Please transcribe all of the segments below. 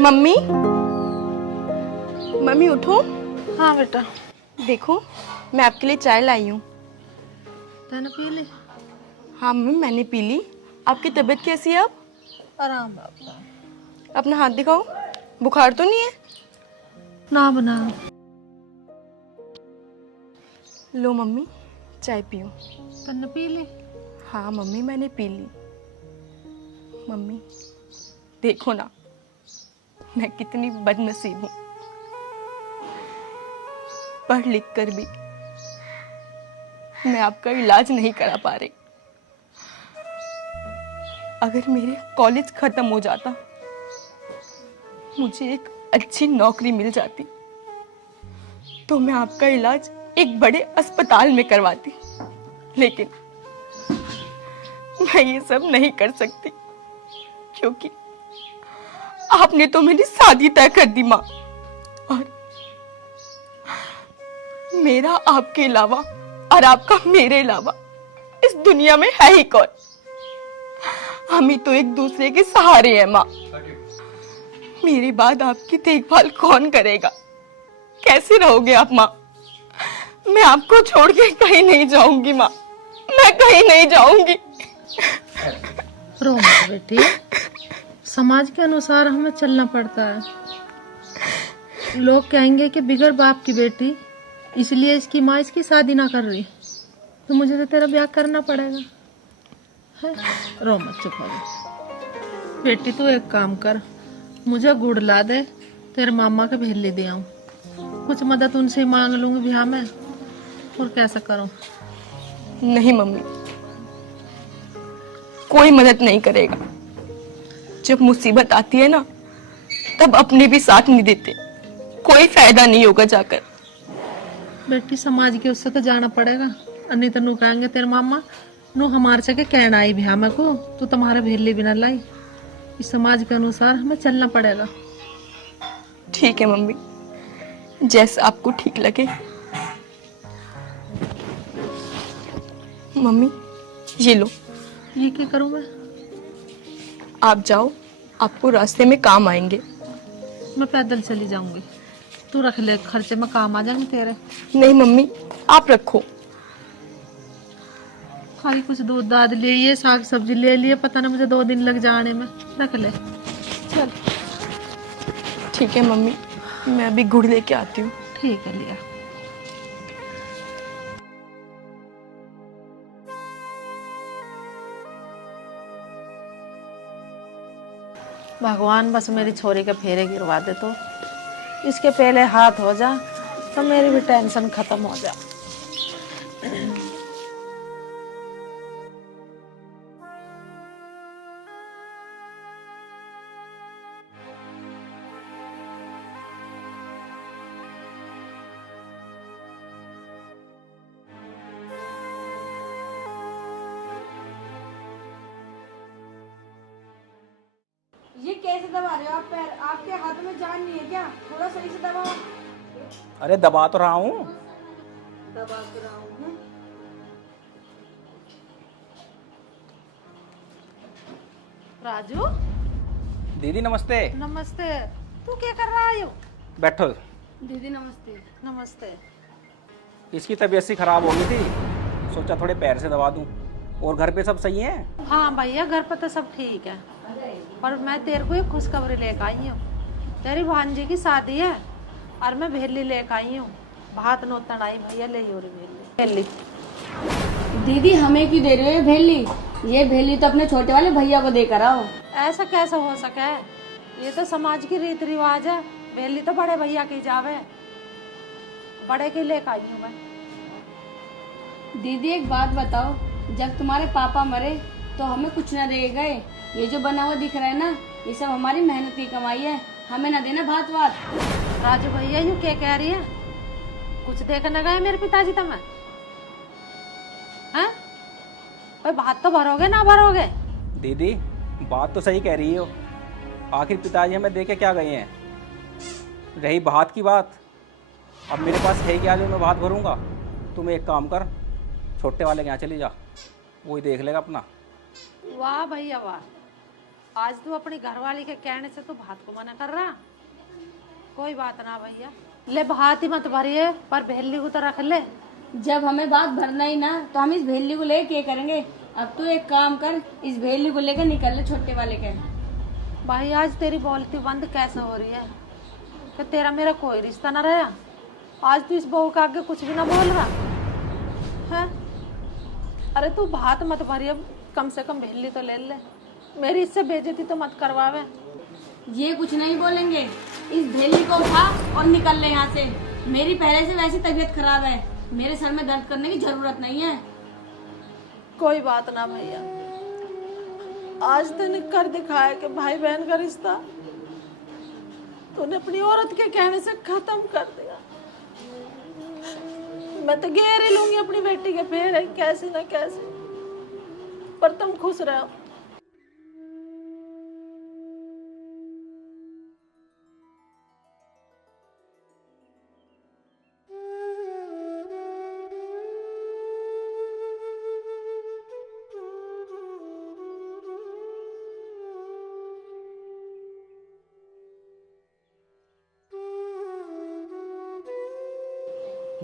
Mummy, mummy उठो। हाँ बेटा। देखो मैं आपके लिए चाय लाई हूँ। तूने पी ली? हाँ मम्मी मैंने पी ली। आपकी तबीयत कैसी है अब? आराम बाबा। अपना हाथ दिखाओ, बुखार तो नहीं है? ना बना। लो मम्मी चाय पियो। तूने पी ली? हाँ मम्मी मैंने पी ली। मम्मी देखो ना मैं कितनी बदनसीब हूँ, पढ़ लिख कर भी मैं आपका इलाज नहीं करा पा रही। अगर मेरे कॉलेज खत्म हो जाता, मुझे एक अच्छी नौकरी मिल जाती, तो मैं आपका इलाज एक बड़े अस्पताल में करवाती। लेकिन मैं ये सब नहीं कर सकती क्योंकि आपने तो मेरी शादी तय कर दी माँ, और मेरा आपके अलावा और आपका मेरे अलावा इस दुनिया में है ही कौन? हम ही तो एक दूसरे के सहारे हैं माँ। मेरे बाद आपकी देखभाल कौन करेगा? कैसे रहोगे आप माँ? मैं आपको छोड़ के कहीं नहीं जाऊंगी माँ, मैं कहीं नहीं जाऊंगी। रो मत बेटी, समाज के अनुसार हमें चलना पड़ता है। लोग कहेंगे कि बिगड़ बाप की बेटी, इसलिए इसकी माँ इसकी शादी ना कर रही, तो मुझे तो तेरा ब्याह करना पड़ेगा है। रो मत, चुप हो जा बेटी। तू एक काम कर, मुझे गुड़ ला दे, तेरे मामा के भेले दे आऊं, कुछ मदद उनसे ही मांग लूंगी ब्याह में, और कैसा करूं? नहीं मम्मी, कोई मदद नहीं करेगा। जब मुसीबत आती है ना, तब अपने भी साथ नहीं देते, कोई फायदा नहीं होगा जाकर। बेटी समाज के उससे तो जाना पड़ेगा, नहीं तो नू कहेंगे तेरे मामा नू हमारे से कहना आई भैया मैं को, तू तुम्हारे भेले बिना लाई। इस समाज के अनुसार हमें चलना पड़ेगा। ठीक है मम्मी, जैसा आपको ठीक लगे। मम्मी ये लो। ये क्या करूं मैं? आप जाओ, आपको रास्ते में काम आएंगे। मैं पैदल चली जाऊंगी, तू रख ले, खर्चे में काम आ जाएंगे तेरे। नहीं मम्मी आप रखो। खाली कुछ दूध दाद ले, ये साग सब्जी ले लिए, पता ना मुझे 2 दिन लग जाने में। रख ले चल। ठीक है मम्मी, मैं अभी गुड़ लेके आती हूँ। ठीक है लिया। भगवान बस मेरी छोरी के फेरे गिरवा दे, तो इसके पहले हाथ हो जा तो मेरी भी टेंशन खत्म हो जा। ये कैसे दबा रहे हो आप पैर? आपके हाथ में जान नहीं है क्या? थोड़ा सही से दबाओ। अरे दबा तो रहा हूँ। दबा तो रहा हूँ। राजू दीदी नमस्ते। नमस्ते। तू क्या कर रहा है? बैठो। दीदी नमस्ते। नमस्ते। इसकी तबीयत सी खराब हो गई थी, सोचा थोड़े पैर से दबा दूं। और घर पे सब सही है? हाँ भैया, घर पर तो सब ठीक है, पर मैं तेरे को एक खुशखबरी लेकर आई हूँ। तेरी भांजी की शादी है और मैं भेली लेकर आई हूँ। भात नोतन आई भैया, ले और भेली। दीदी हमें क्यों दे रहे हो ये भेली? ये भेली तो अपने छोटे वाले भैया को देकर आओ। ऐसा कैसे हो सके? ये तो समाज की रीति रिवाज है, भेली तो बड़े भैया की जावे, बड़े की लेकर आई हूँ मैं। दीदी एक बात बताओ, जब तुम्हारे पापा मरे तो हमें कुछ न दे गए। ये जो बना हुआ दिख रहा है ना, ये सब हमारी मेहनत की कमाई है, हमें ना देना भात वात। राजू भैया यूँ क्या कह रही है? कुछ देकर न गए मेरे पिताजी तुम्हें? हैं? भाई भात तो भरोगे ना भरोगे? दीदी बात तो सही कह रही हो, आखिर पिताजी हमें दे के क्या गए हैं। रही भात की बात, अब मेरे पास है क्या जो मैं भात भरूंगा? तुम एक काम कर, छोटे वाले के यहाँ चली जा, वही देख लेगा अपना। वाह भैया वाह, आज तू अपनी घरवाली के कहने से तो भात को मना कर रहा। कोई बात ना भैया, ले भात ही मत भरिए पर भेली को तो रख ले। जब हमें बात भरना ही ना तो हम इस भेली को लेके क्या करेंगे। अब तू एक काम कर, इस भेली को लेकर निकल ले छोटे वाले के। भाई आज तेरी बोलती बंद कैसे हो रही है कि तेरा मेरा कोई रिश्ता ना रहा। आज तू इस बहू के आगे कुछ भी ना बोल रहा है। अरे तू भात मत भरी, अब कम से कम भेली तो ले ले। मेरी इससे बेइज्जती तो मत करवावे। ये कुछ नहीं बोलेंगे, इस भेली को उठा और निकल ले यहाँ से। मेरी पहले से वैसी तबीयत खराब है, मेरे सर में दर्द करने की जरूरत नहीं है। कोई बात ना भैया, आज तूने कर दिखाया कि भाई बहन का रिश्ता तूने अपनी औरत के कहने से खत्म कर दिया। मैं तो घेर ही लूंगी अपनी बेटी के पैर कैसे ना कैसे, पर तुम खुश रहो।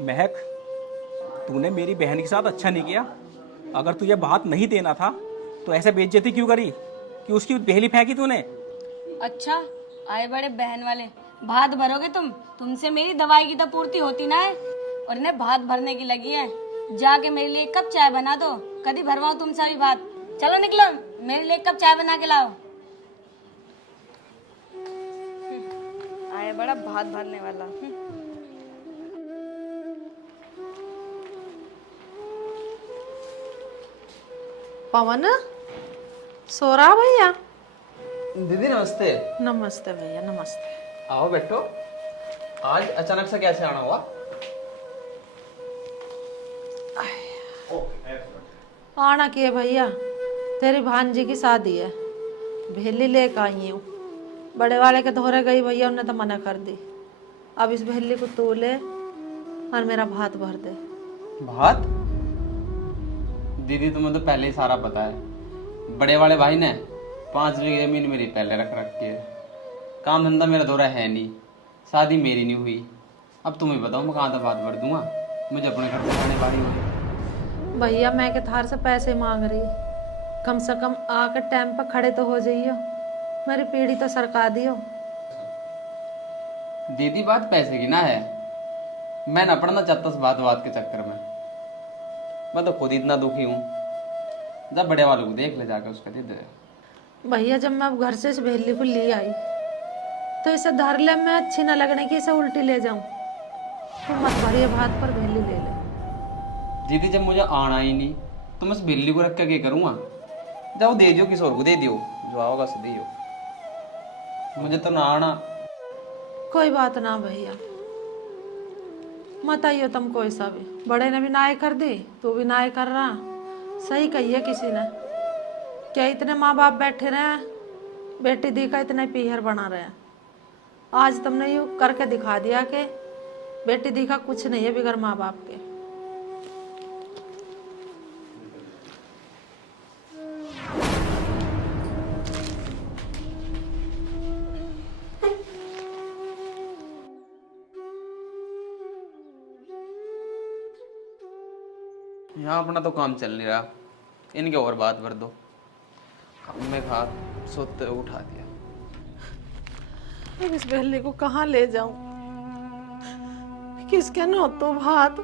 महक, तूने मेरी बहन के साथ अच्छा नहीं किया। अगर तुझे भात नहीं देना था तो ऐसे बेइज्जती क्यों करी कि उसकी पहली फेंकी तूने। अच्छा आए बड़े बहन वाले, भात भरोगे तुमसे मेरी दवाई की तो पूर्ति होती ना है, और इन्हें भात भरने की लगी है। जाके मेरे लिए एक कप चाय बना दो, कभी भरवाओ तुमसे भी भात। चलो निकलो, मेरे लिए एक कप चाय बना के लाओ। आए बड़ा भात भरने वाला। पवन सो रहा भैया? दीदी नमस्ते। नमस्ते भैया, नमस्ते। आओ बैठो। आज अचानक से कैसे आना हुआ? आना के भैया, तेरी भांजी की शादी है, भेली लेकर आई हूँ। बड़े वाले के धोरे गई भैया, उन्हें तो मना कर दी। अब इस भेली को तू ले और मेरा भात भर दे। भात? दीदी तुम्हें तो पहले ही सारा पता है। बड़े वाले भाई ने 5 बीघे जमीन मेरी पहले रख रखी है। काम धंधा मेरा दौरा है नहीं, शादी मेरी नहीं हुई। अब तुम ही बताओ मैं कहाँ तक भात भर दूंगा? मुझे अपने घर से खाने वाली हो। भैया मैं के थार से पैसे मांग रही, कम से कम आकर टाइम पर खड़े तो हो जाइयो, मेरी पीढ़ी तो सरका दियो। दीदी बात पैसे की ना है, मैं ना पड़ना चाहता उस बात के चक्कर में। मैं तो खुद इतना दुखी हूँ। जब बड़े वालों को देख ले जाकर उसका दे दे। भैया जब मैं अब घर से इस भेली को ले आई तो इसे धर ले, मैं अच्छी ना लगने की इसे उल्टी ले जाऊं। तो मत भरिए भात पर भेली ले ले। दीदी जब मुझे आना ही नहीं तो मैं उस बिल्ली को रख कर क्या करूँगा? जाओ दे दियो, किसी और को दे दियो, जो आओगा उसे दियो, मुझे तो ना आना। कोई बात ना भैया, मत आइयो तुम कोई सा भी। बड़े ने भी नाय कर दी, तू भी नाय कर रहा। सही कही है किसी ने, क्या इतने माँ बाप बैठे रहे हैं, बेटी दी का इतने पीहर बना रहे हैं। आज तुमने यूँ करके दिखा दिया कि बेटी दी का कुछ नहीं है बिगर माँ बाप के। यहाँ अपना तो काम चल नहीं रहा, इनके और बात भर दो। मैं खा सोते उठा दिया। अब इस बेली को कहाँ ले जाऊं? किसके नो तो भात?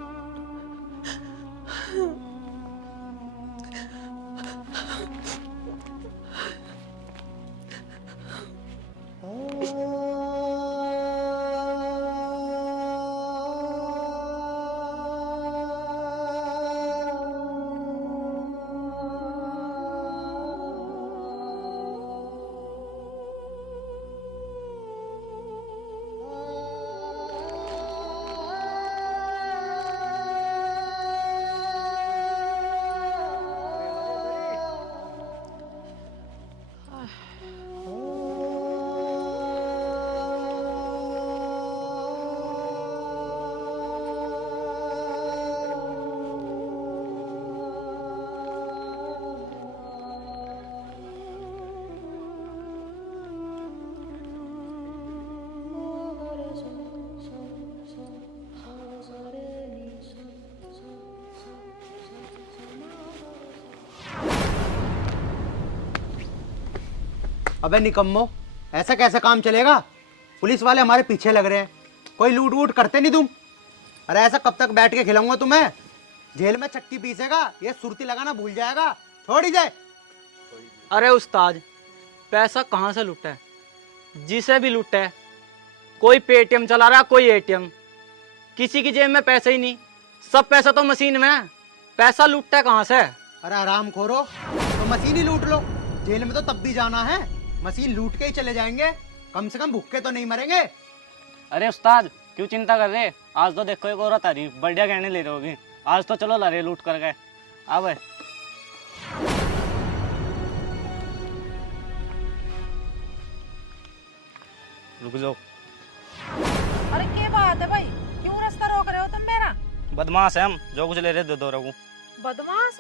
अबे निकम्मो, ऐसा कैसे काम चलेगा? पुलिस वाले हमारे पीछे लग रहे हैं, कोई लूट वूट करते नहीं तुम? अरे ऐसा कब तक बैठ के खिलाऊंगा तुम्हें? जेल में चक्की पीसेगा, ये सुरती लगाना भूल जाएगा, छोड़ ही जाए। अरे उस्ताद, पैसा कहाँ से लूटा है? जिसे भी लूटा है, कोई पेटीएम चला रहा, कोई एटीएम, किसी की जेब में पैसे ही नहीं, सब पैसा तो मशीन में है। पैसा लूटता है कहाँ से? अरे आराम खोरो, तो मशीन ही लूट लो, जेल में तो तब भी जाना है, मशीन लूट के ही चले जाएंगे, कम से कम भूखे तो नहीं मरेंगे। अरे उस्ताद, क्यों चिंता कर रहे? आज तो देखो एक औरत आ रही, बढ़िया गहने ले रहे होगी, आज तो चलो ला रहे लूट कर गए। अब रुक जाओ। अरे क्या बात है भाई, क्यों रास्ता रोक रहे हो तुम मेरा? बदमाश है हम, जो कुछ ले रहे दो रघु। बदमाश?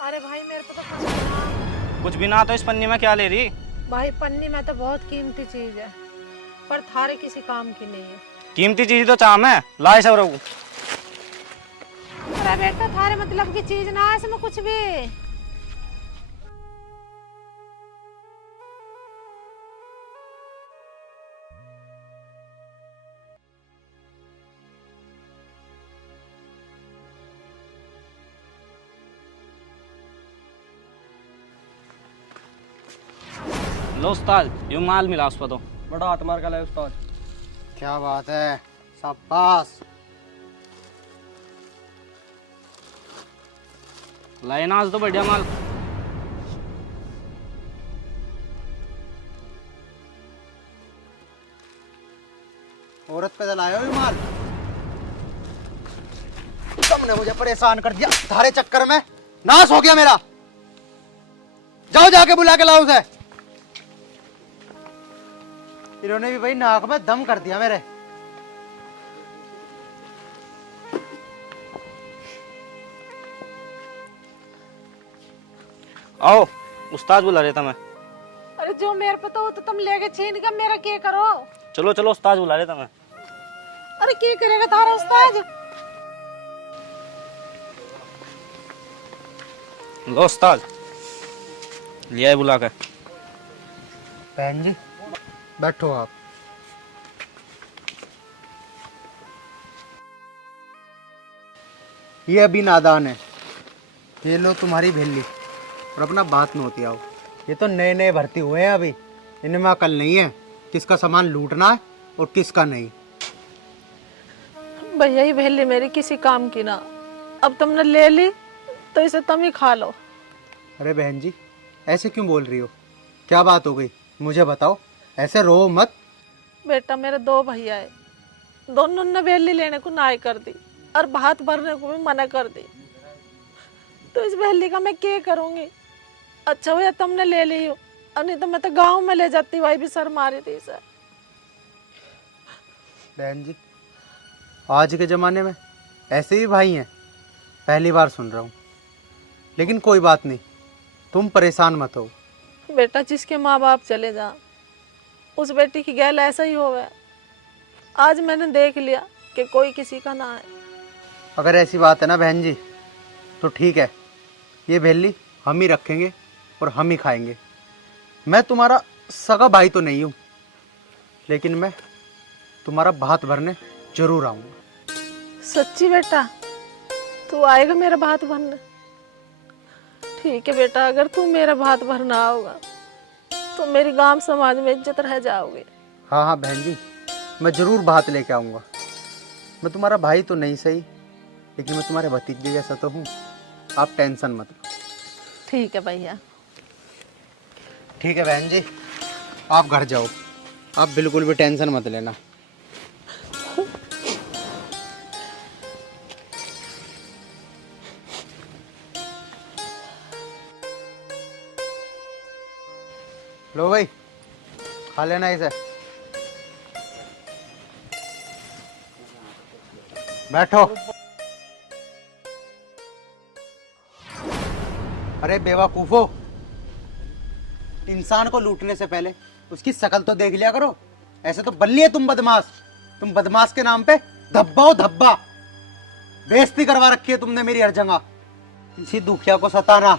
अरे भाई मेरे को तो कुछ भी ना। कुछ भी ना तो इस पन्नी में क्या ले रही? भाई पन्नी में तो बहुत कीमती चीज है, पर थारे किसी काम की नहीं है। कीमती चीज तो चाम है, लाए सब रघु। अरे बेटा थारे मतलब की चीज ना है इसमें कुछ भी। लो उस्ताद, यूं माल मिला उस पर तो। बड़ा हाथ मार का लाए उस्ताद। क्या बात है, शाबाश। लाए ना आज तो बढ़िया माल। औरत पे लाए हो ये माल? तुमने मुझे परेशान कर दिया, थारे चक्कर में नाश हो गया मेरा। जाओ जाके बुला के लाओ उसे। इन्होंने भी भाई नाक में दम कर दिया मेरे। आओ, उस्ताद बुला रहे था मैं। अरे जो मेरे पे तो तुम लेके छीन के मेरा क्या करो? चलो चलो, उस्ताद बुला रहे था मैं। अरे क्या करेगा थारा उस्ताद? लो उस्ताद, लिया है बुला कर। बहन जी बैठो आप। ये अभी नादान है, ये लो तुम्हारी भेली, और अपना बात में होती आओ। ये तो नए नए भर्ती हुए हैं अभी, इनमें अकल नहीं है किसका सामान लूटना है और किसका नहीं। भैया ये भेली मेरी किसी काम की ना, अब तुमने ले ली तो इसे तुम ही खा लो। अरे बहन जी ऐसे क्यों बोल रही हो, क्या बात हो गई मुझे बताओ, ऐसे रो मत। बेटा मेरे दो भैया है, दोनों ने भेली लेने को नाई कर दी और भात भरने को भी मना कर दी, तो इस भेली का मैं क्या करूंगी? अच्छा भैया तुमने ले ली हो, और नहीं तो मैं तो गांव में ले जाती, भाई भी सर मारी थी सर। बहन जी आज के ज़माने में ऐसे ही भाई हैं, पहली बार सुन रहा हूँ, लेकिन कोई बात नहीं, तुम परेशान मत हो। बेटा जिसके माँ बाप चले जा, उस बेटी की गैल ऐसा ही होगा। आज मैंने देख लिया कि कोई किसी का ना है। अगर ऐसी बात है ना बहन जी तो ठीक है, ये भेली हम ही रखेंगे और हम ही खाएंगे। मैं तुम्हारा सगा भाई तो नहीं हूँ, लेकिन मैं तुम्हारा भात भरने जरूर आऊँगा। सच्ची बेटा तू आएगा मेरा भात भरने? ठीक है बेटा, अगर तू मेरा भात भरना आओगा तो मेरी गांव समाज में इज्जत रह जाओगे। हाँ हाँ बहन जी, मैं जरूर भात लेके आऊँगा। मैं तुम्हारा भाई तो नहीं सही, लेकिन मैं तुम्हारे भतीजे जैसा तो हूँ, आप टेंशन मत लो। ठीक है भैया। ठीक है बहन जी, आप घर जाओ, आप बिल्कुल भी टेंशन मत लेना। लो भाई खा लेना इसे। बैठो। अरे बेवकूफो, इंसान को लूटने से पहले उसकी शकल तो देख लिया करो। ऐसे तो बल्ली है तुम बदमाश, तुम बदमाश के नाम पे धब्बा हो धब्बा। बेइज्जती करवा रखी है तुमने मेरी हर जगह। किसी दुखिया को सताना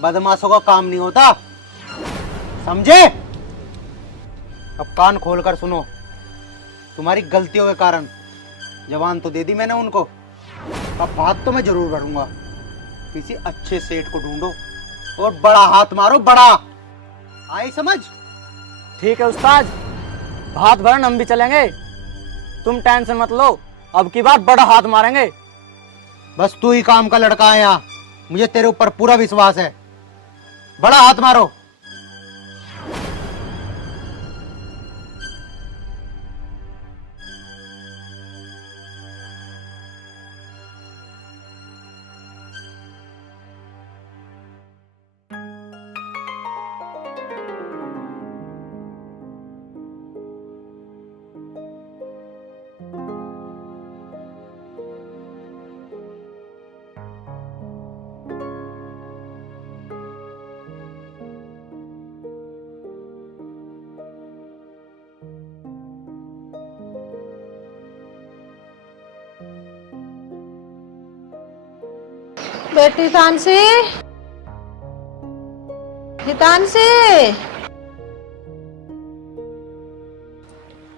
बदमाशों का काम नहीं होता। समझे? अब कान खोलकर सुनो। तुम्हारी गलतियों के कारण जवान तो दे दी मैंने उनको, अब बात तो मैं जरूर भरूंगा। किसी अच्छे सेठ को ढूंढो और बड़ा हाथ मारो, बड़ा। आई समझ? ठीक है उस्ताद, भात भरन हम भी चलेंगे, तुम टेंशन मत लो, अब की बार बड़ा हाथ मारेंगे। बस तू ही काम का लड़का है यहाँ, मुझे तेरे ऊपर पूरा विश्वास है। बड़ा हाथ मारो। बेटी तानसी, हितांशी।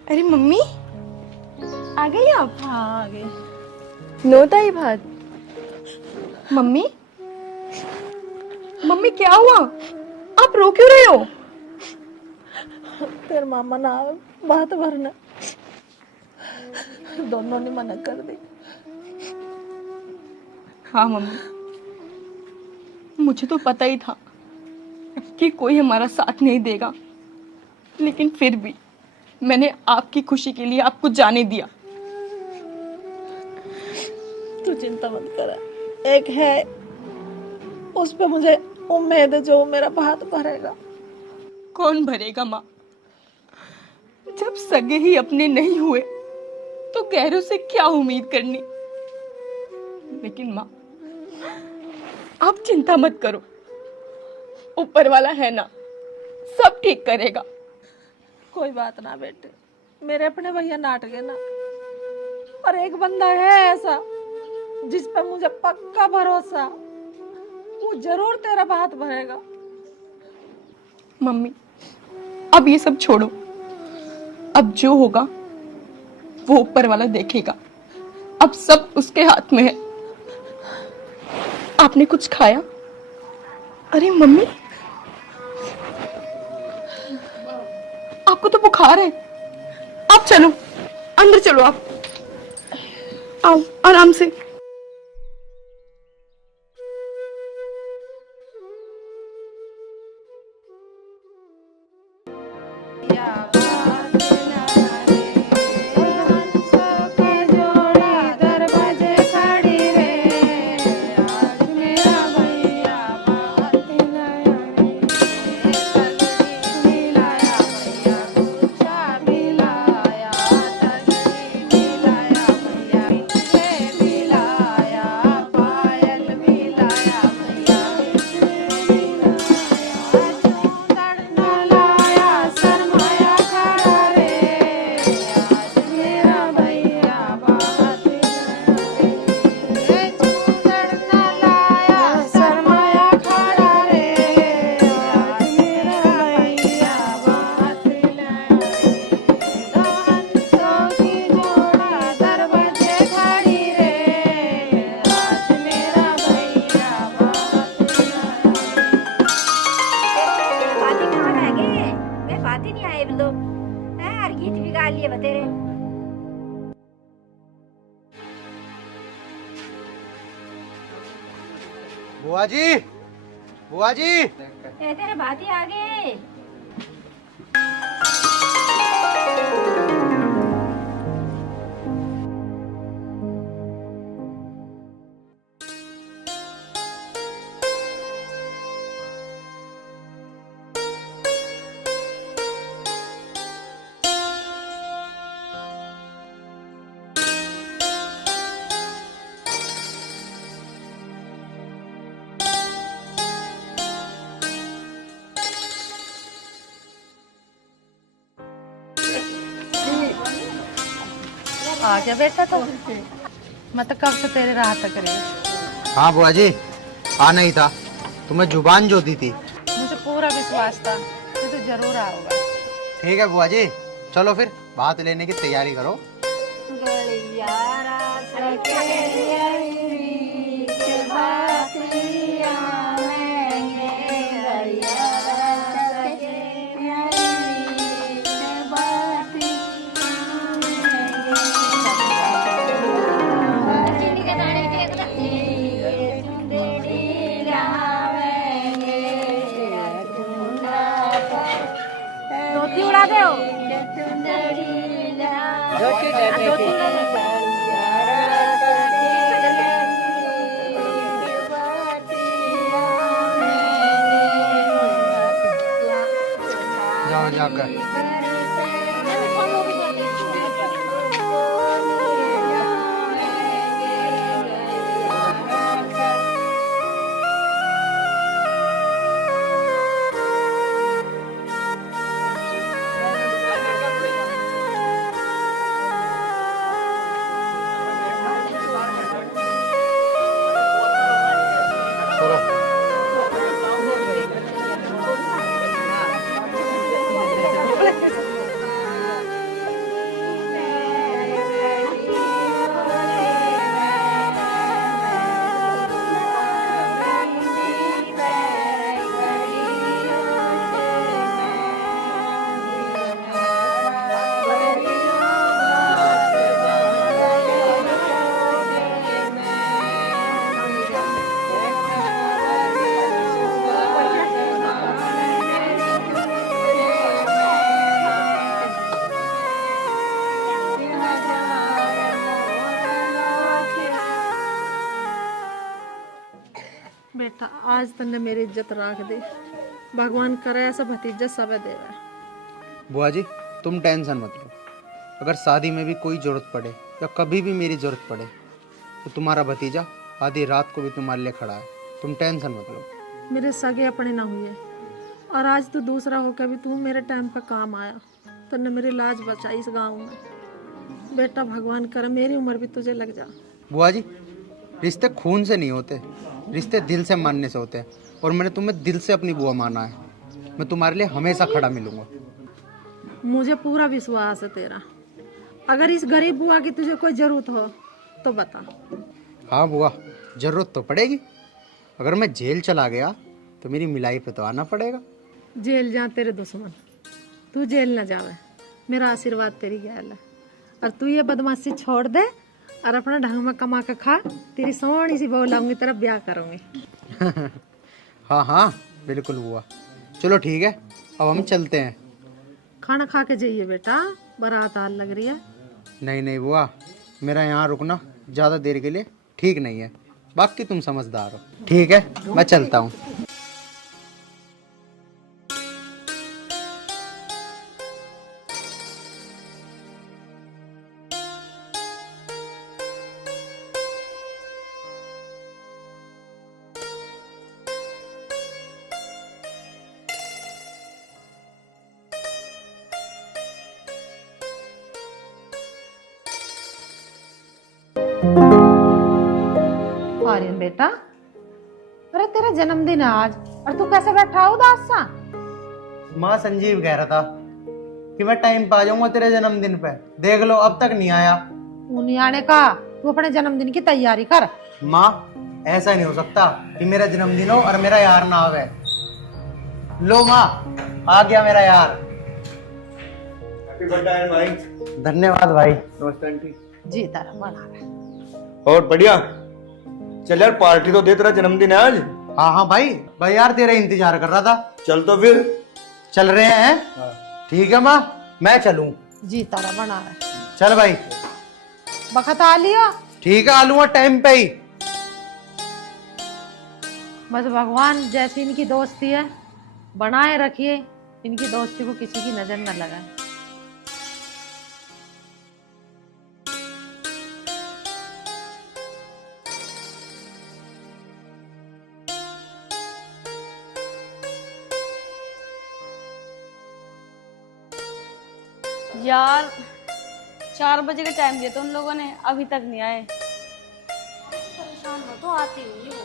अरे मम्मी, आ गई आप? हाँ आ गई। लो ताई भात। मम्मी, मम्मी क्या हुआ? आप रो क्यों रहे हो? तेरे मामा ना बात भरना, दोनों ने मना कर दी। हाँ मम्मी, मुझे तो पता ही था कि कोई हमारा साथ नहीं देगा, लेकिन फिर भी मैंने आपकी खुशी के लिए आपको जाने दिया। तू चिंता मत कर, एक है उस पे मुझे उम्मीद है जो मेरा भात भरेगा। कौन भरेगा माँ? जब सगे ही अपने नहीं हुए तो गैरों से क्या उम्मीद करनी। लेकिन माँ, आप चिंता मत करो, ऊपर वाला है ना, सब ठीक करेगा। कोई बात ना बेटे, मेरे अपने भैया नाट गए ना, और एक बंदा है ऐसा जिस पर मुझे पक्का भरोसा, वो जरूर तेरा भात भरेगा। मम्मी, अब ये सब छोड़ो, अब जो होगा वो ऊपर वाला देखेगा, अब सब उसके हाथ में है। आपने कुछ खाया? अरे मम्मी, आपको तो बुखार है, आप चलो अंदर चलो, आप आओ आराम से। बुआ जी, बुआ जी। तेरे भाती आ गए। आ गया बेटा, तो मैं तो कब से तेरे राह तक रही। हाँ बुआ जी, आना ही था, तुम्हें जुबान जो दी थी। मुझे पूरा विश्वास था कि से तो जरूर आओगा। ठीक है बुआ जी, चलो फिर भात लेने की तैयारी करो। रोटी उड़ा दे जाओ जाकर। बेटा आज तन्ने मेरी इज्जत राख दे, भगवान करे ऐसा भतीजा सब देवे। बुआ जी तुम टेंशन मत लो, अगर शादी में भी कोई जरूरत पड़े या कभी भी मेरी जरूरत पड़े तो तुम्हारा भतीजा आधी रात को भी तुम्हारे लिए खड़ा है, तुम टेंशन मत लो। मेरे सगे अपने ना हुए और आज तू दूसरा होकर भी तू मेरे टाइम पर काम आया, तन्ने मेरी लाज बचाई इस गांव में। बेटा भगवान करे मेरी उम्र भी तुझे लग जा। बुआ जी रिश्ते खून से नहीं होते, रिश्ते दिल से मानने से होते हैं, और मैंने तुम्हें दिल से अपनी बुआ माना है। मैं तुम्हारे लिए हमेशा खड़ा मिलूंगा। मुझे पूरा विश्वास है तेरा। अगर इस गरीब बुआ की तुझे कोई जरूरत हो तो बता। हाँ बुआ जरूरत तो पड़ेगी, अगर मैं जेल चला गया तो मेरी मिलाई पे तो आना पड़ेगा। जेल जा तेरे दुश्मन, तू जेल ना जावे, मेरा आशीर्वाद तेरी गैल है। और तू ये बदमाशी छोड़ दे और अपना ढंग में कमा के खा, तेरी सोहनी सी बहू लाऊंगी, तेरा ब्याह करूंगी। हाँ हाँ बिल्कुल बुआ, चलो ठीक है अब हम चलते हैं। खाना खा के जाइए बेटा, बारात आल लग रही है। नहीं नहीं बुआ, मेरा यहाँ रुकना ज़्यादा देर के लिए ठीक नहीं है, बाकी तुम समझदार हो। ठीक है मैं चलता हूँ। आर्यन बेटा, अरे तेरा जन्मदिन है आज और तू कैसे बैठा हो उदास सा? माँ संजीव कह रहा था कि मैं टाइम पे आ जाऊंगा तेरे जन्मदिन पे, देख लो अब तक नहीं आया। वो नहीं आने का, तू अपने जन्मदिन की तैयारी कर। माँ ऐसा नहीं हो सकता कि मेरा जन्मदिन हो और मेरा यार ना आवे। लो माँ आ गया मेरा यार। हैप्पी बर्थडे भाई। धन्यवाद भाई। नमस्ते आंटी। जी तारा बना रहा। और बढ़िया, चल यार पार्टी तो दे, तेरा जन्मदिन है आज। हाँ हाँ भाई, भाई यार तेरा इंतजार कर रहा था। चल तो फिर चल रहे हैं। ठीक है माँ मैं चलूँ। जी तारा बना रहा। चल भाई। बखत आ लियो। ठीक है आ लूंगा टाइम पे ही। बस भगवान जैसी इनकी दोस्ती है बनाए रखिए, इनकी दोस्ती को किसी की नजर न लगाए। यार 4 बजे का टाइम दिया था उन लोगों ने, अभी तक नहीं आए। परेशान हो तो आती हुई हो।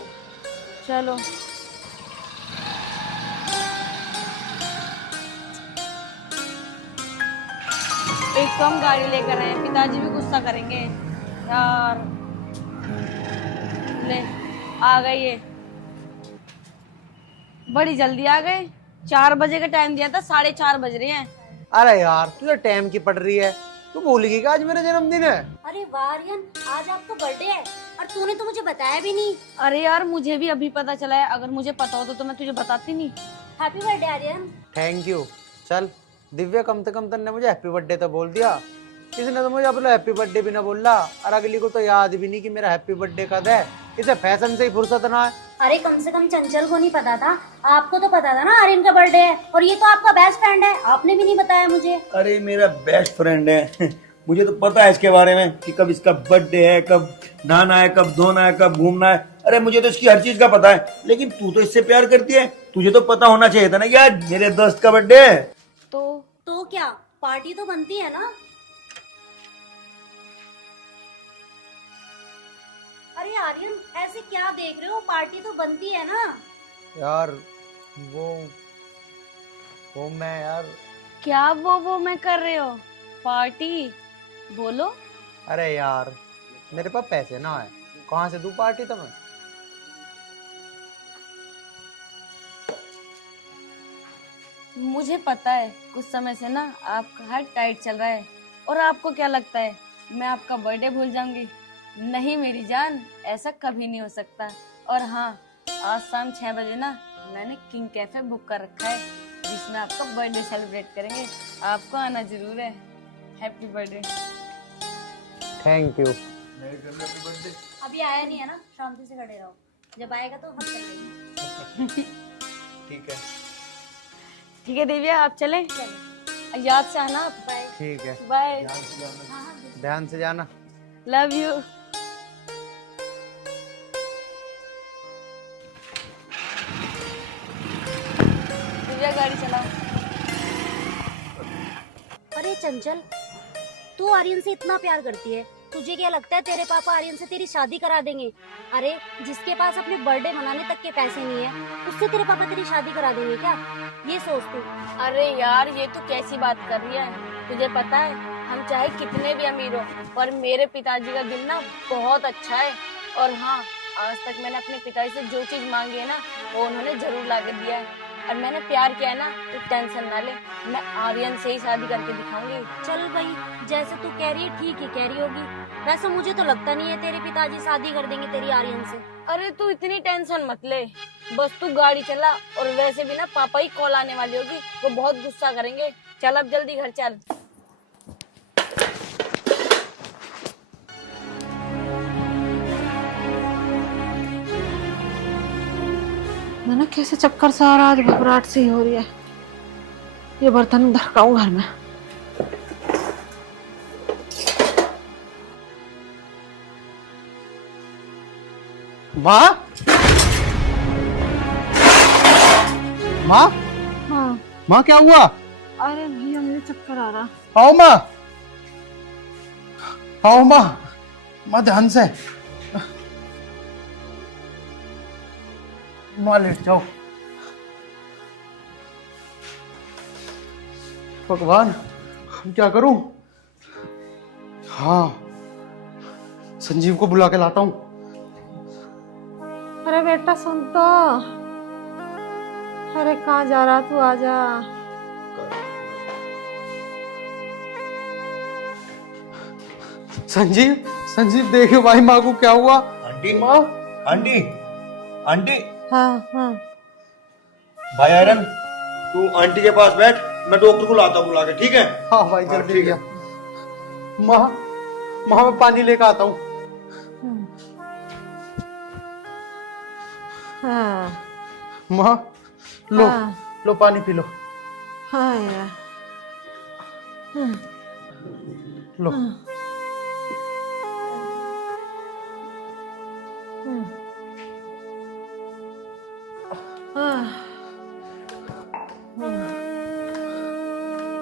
चलो एक तो हम गाड़ी लेकर आए हैं, पिताजी भी गुस्सा करेंगे यार। ले आ गए ये, बड़ी जल्दी आ गए। 4 बजे का टाइम दिया था, 4:30 बज रहे हैं। अरे यार तू तो टाइम की पड़ रही है, तू भूल गई कि आज मेरा जन्मदिन है। अरे वाह आर्यन, आज आपका बर्थडे है और तूने तो मुझे बताया भी नहीं। अरे यार मुझे भी अभी पता चला है, अगर मुझे पता होता तो मैं तुझे बताती नहीं। Happy birthday Aryan. Thank you. चल दिव्या, कम से कम तन्ने मुझे हैप्पी बर्थडे तो बोल दिया, इसने तो मुझे अपना हैप्पी बर्थडे भी ना बोला, और अगली को तो याद भी नहीं कि मेरा हैप्पी बर्थडे कब है। इसे फैशन से ही फुर्सत ना है। अरे कम से कम चंचल को नहीं पता था, आपको तो पता था ना आर्यन का बर्थडे है, और ये तो आपका बेस्ट फ्रेंड है, आपने भी नहीं बताया मुझे। अरे मेरा बेस्ट फ्रेंड है मुझे तो पता है इसके बारे में कि कब इसका बर्थडे है, कब नहाना है, कब धोना है, कब घूमना है। अरे मुझे तो इसकी हर चीज का पता है, लेकिन तू तो इससे प्यार करती है, तुझे तो पता होना चाहिए था ना यार मेरे दोस्त का बर्थडे है। तो क्या पार्टी तो बनती है ना। अरे आर्यन ऐसे क्या देख रहे हो, पार्टी तो बनती है ना। यार वो मैं यार। क्या वो मैं कर रहे हो? पार्टी बोलो। अरे यार मेरे पास पैसे ना है, कहाँ से दूं पार्टी तुम्हें। मुझे पता है कुछ समय से ना आपका हार्ट टाइट चल रहा है, और आपको क्या लगता है मैं आपका बर्थडे भूल जाऊंगी? नहीं मेरी जान, ऐसा कभी नहीं हो सकता। और हाँ, आज शाम 6 बजे ना मैंने किंग कैफे बुक कर रखा है, जिसमें आपका बर्थडे सेलिब्रेट करेंगे। आपको आना जरूर है। Happy birthday. Thank you. अभी आया नहीं है ना, शांति से खड़े रहो, जब आएगा तो हम चलेंगे। ठीक है। ठीक है दिव्या, आप चले। याद से आना। बाय। ठीक है, बाय। ध्यान से जाना। Love you. दिव्या गाड़ी चलाओ। अरे चंचल, तू आर्यन से इतना प्यार करती है, तुझे क्या लगता है तेरे पापा आर्यन से तेरी शादी करा देंगे? अरे जिसके पास अपने बर्थडे मनाने तक के पैसे नहीं है, उससे तेरे पापा तेरी शादी करा देंगे क्या? ये सोच तू। अरे यार ये तो कैसी बात कर रही है? तुझे पता है हम चाहे कितने भी अमीर हो, पर मेरे पिताजी का दिल ना बहुत अच्छा है। और हाँ, आज तक मैंने अपने पिताजी से जो चीज मांगी है ना, वो उन्होंने जरूर ला के दिया है। और मैंने प्यार किया है ना, तो टेंशन ना ले, मैं आर्यन से ही शादी करके दिखाऊंगी। चल भाई, जैसे तू कह रही है ठीक ही कह रही होगी। वैसे मुझे तो लगता नहीं है तेरे पिताजी शादी कर देंगे तेरी आर्यन से। अरे तू इतनी टेंशन मत ले, बस तू गाड़ी चला। और वैसे भी ना पापा ही कॉल आने वाली होगी, वो बहुत गुस्सा करेंगे। चल अब जल्दी घर चल। मैंने कैसे चक्कर सा आ रहा, आज घबराहट से ही हो रही है। ये बर्तन धरकाऊं घर में। माँ, माँ, हाँ। माँ क्या हुआ? अरे भैया मुझे चक्कर आ रहा। आओ माँ, आओ माँ, माँ ध्यान से। माँ लेट जाओ। भगवान क्या करूं? हाँ, संजीव को बुला के लाता हूं। अरे बेटा सुन तो। अरे कहाँ जा रहा तू, आजा। संजीव, संजीव देखो भाई माँ को क्या हुआ। आंटी, माँ, आंटी, आंटी। हाँ हाँ। भाई आयरन, तू आंटी के पास बैठ, मैं डॉक्टर को लाता हूँ बुला के, ठीक है? हाँ भाई जल्दी गया। माँ, माँ मैं पानी लेकर आता हूँ। हाँ माँ लो, हाँ। लो पानी पी लो। हाँ यार। लो।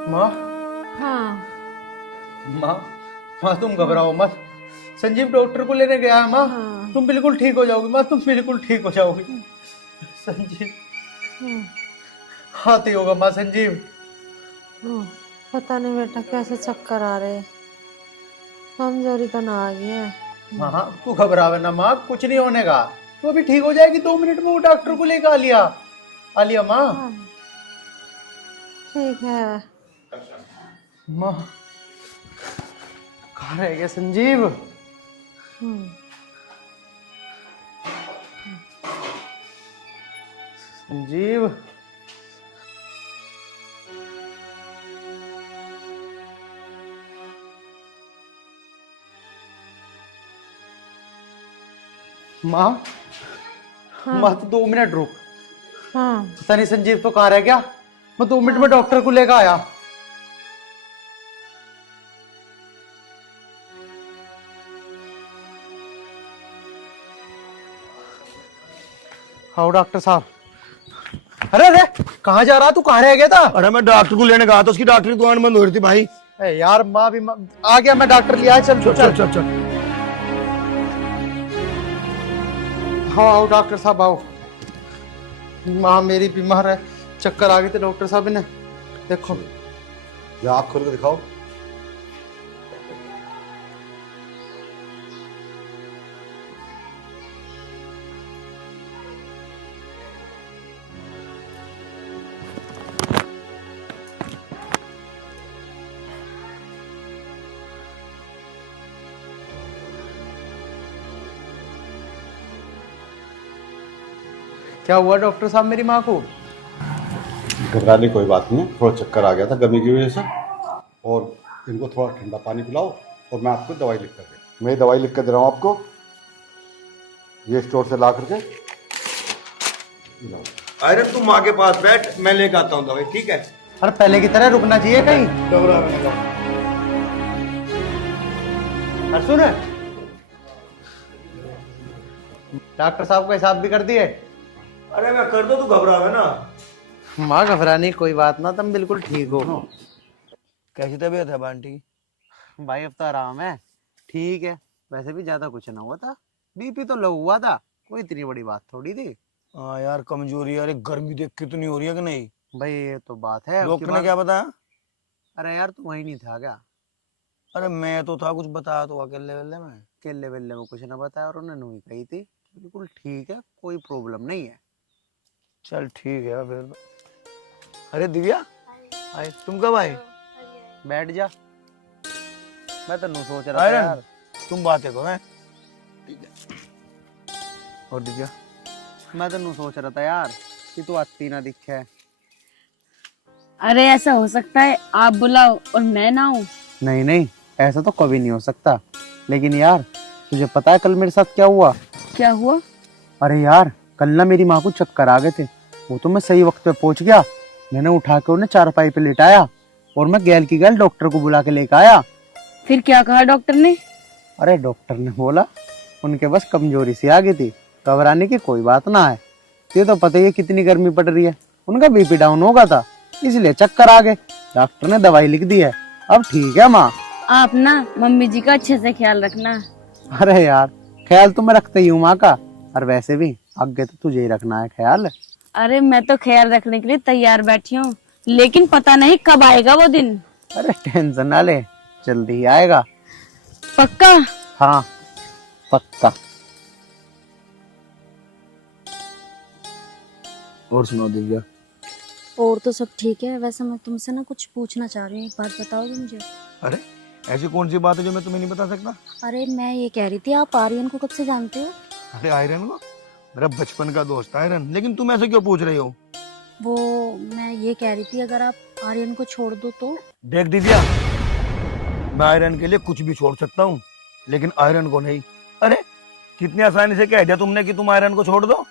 माँ, हाँ माँ, माँ तुम घबराओ मत, संजीव डॉक्टर को लेने गया है माँ। हाँ। तुम बिल्कुल ठीक हो जाओगी माँ, तुम बिल्कुल ठीक हो जाओगी। संजीव हाथी होगा माँ, संजीव पता नहीं बेटा कैसे चक्कर आ रहे, कमजोरी तो ना आ गई है। हाँ तू घबरावे ना माँ, कुछ नहीं होने का, तू अभी ठीक हो जाएगी। 2 मिनट में वो डॉक्टर को लेकर आ लिया माँ। ठीक है। माँ कहाँ रह गया संजीव? संजीव माँ, माँ तो 2 मिनट रुक। हाँ पता नहीं संजीव तो कहाँ रह गया, मैं 2 मिनट में डॉक्टर को लेकर आया। आओ डॉक्टर साहब। अरे अरे कहाँ जा रहा तू, कहाँ रह गया था? अरे मैं डॉक्टर को लेने गया था, उसकी डॉक्टर की दुकान बंद हो रही थी भाई। यार माँ भी आ गया, मैं डॉक्टर लिया है। चल चल चल चल चल। हाँ आओ डॉक्टर साहब आओ। माँ मेरी बीमार है, चक्कर आ गए थे डॉक्टर साहब ने। देखो या आँख खोल के दिखाओ। क्या हुआ डॉक्टर साहब मेरी माँ को? घबराने की कोई बात नहीं है, थोड़ा चक्कर आ गया था गर्मी की वजह से, और इनको थोड़ा ठंडा पानी पिलाओ और मैं आपको दवाई लिख कर दे। मैं दवाई लिख कर दे रहा हूँ आपको, ये स्टोर से ला करके। आयरन तू माँ के पास बैठ, मैं लेकर आता हूँ दवाई, ठीक है? अरे पहले की तरह रुकना चाहिए कहीं। सुन डॉक्टर साहब का हिसाब भी कर दिए। अरे मैं कर दो, तू घबरावे ना। माँ घबराने की कोई बात ना, तुम बिल्कुल ठीक हो। कैसी तबीयत है आंटी की? भाई अब तो आराम है, ठीक है। वैसे भी ज्यादा कुछ ना हुआ था, बीपी तो लो हुआ था, कोई इतनी बड़ी बात थोड़ी थी। हाँ यार कमजोरी, अरे गर्मी देख कितनी हो रही है कि नहीं? भाई ये तो बात है। डॉक्टर ने क्या बताया? अरे यार तू वही नहीं था क्या? अरे मैं तो था, कुछ बताया तो अकेले वेले में? केले वेले में कुछ ना बताया, और उन्होंने वही कही थी बिल्कुल ठीक है, कोई प्रॉब्लम नहीं है। चल ठीक है फिर। अरे दिव्या आए, तुम कब आए? बैठ जा, मैं तो नहीं सोच रहा था आयरन यार। तुम बातें करो, हैं? और दिव्या? मैं तो नहीं सोच रहा था यार कि तू आती ना दिखे। अरे ऐसा हो सकता है आप बुलाओ और मैं ना आऊं? नहीं नहीं, ऐसा तो कभी नहीं हो सकता। लेकिन यार तुझे पता है कल मेरे साथ क्या हुआ? क्या हुआ? अरे यार कल ना मेरी माँ को चक्कर आ गए थे, वो तो मैं सही वक्त पे पहुंच गया। मैंने उठा के उन्हें चारपाई पे लेटाया और मैं गैल की गैल डॉक्टर को बुला के लेकर आया। फिर क्या कहा डॉक्टर ने? अरे डॉक्टर ने बोला उनके बस कमजोरी सी आ गई थी, घबराने की कोई बात ना है। ये तो पता ही है कितनी गर्मी पड़ रही है, उनका बीपी डाउन हो गया था इसलिए चक्कर आ गए। डॉक्टर ने दवाई लिख दी है, अब ठीक है माँ। आप ना मम्मी जी का अच्छे से ख्याल रखना। अरे यार ख्याल तो मैं रखता ही हूँ माँ का, और वैसे भी आगे तो तुझे ही रखना है ख्याल। अरे मैं तो ख्याल रखने के लिए तैयार बैठी हूँ, लेकिन पता नहीं कब आएगा वो दिन। अरे टेंशन ना ले, जल्दी ही आएगा। पक्का? हाँ पक्का। और सुनो दिव्या। और तो सब ठीक है। वैसे मैं तुमसे ना कुछ पूछना चाह रही हूँ, एक बात बताओगे मुझे? अरे ऐसी कौन सी बात है जो मैं तुम्हें नहीं बता सकता? अरे मैं ये कह रही थी, आप आर्यन को कब से जानते हो? अरे आयरन को मेरा बचपन का दोस्त आयरन, लेकिन तुम ऐसे क्यों पूछ रही हो? वो मैं ये कह रही थी, अगर आप आर्यन को छोड़ दो तो? देख दिव्या, मैं आयरन के लिए कुछ भी छोड़ सकता हूँ, लेकिन आयरन को नहीं। अरे कितनी आसानी से कह दिया तुमने कि तुम आयरन को छोड़ दो।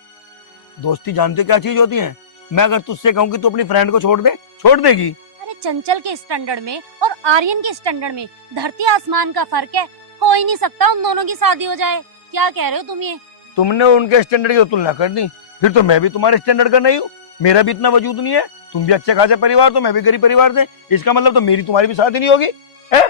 दोस्ती जानते क्या चीज होती है? मैं अगर तुझसे कहूँ कि तू अपनी फ्रेंड को छोड़ दे, छोड़ देगी? अरे चंचल के स्टैंडर्ड में और आर्यन के स्टैंडर्ड में धरती आसमान का फर्क है। हो ही नहीं सकता उन दोनों की शादी हो जाए। क्या कह रहे हो तुम ये? तुमने उनके स्टैंडर्ड की तुलना कर दी, फिर तो मैं भी तुम्हारे स्टैंडर्ड का नहीं हूँ। मेरा भी इतना वजूद नहीं है। तुम भी अच्छे खासे परिवार, तो मैं भी गरीब परिवार से। इसका मतलब तो मेरी तुम्हारी भी शादी नहीं होगी है?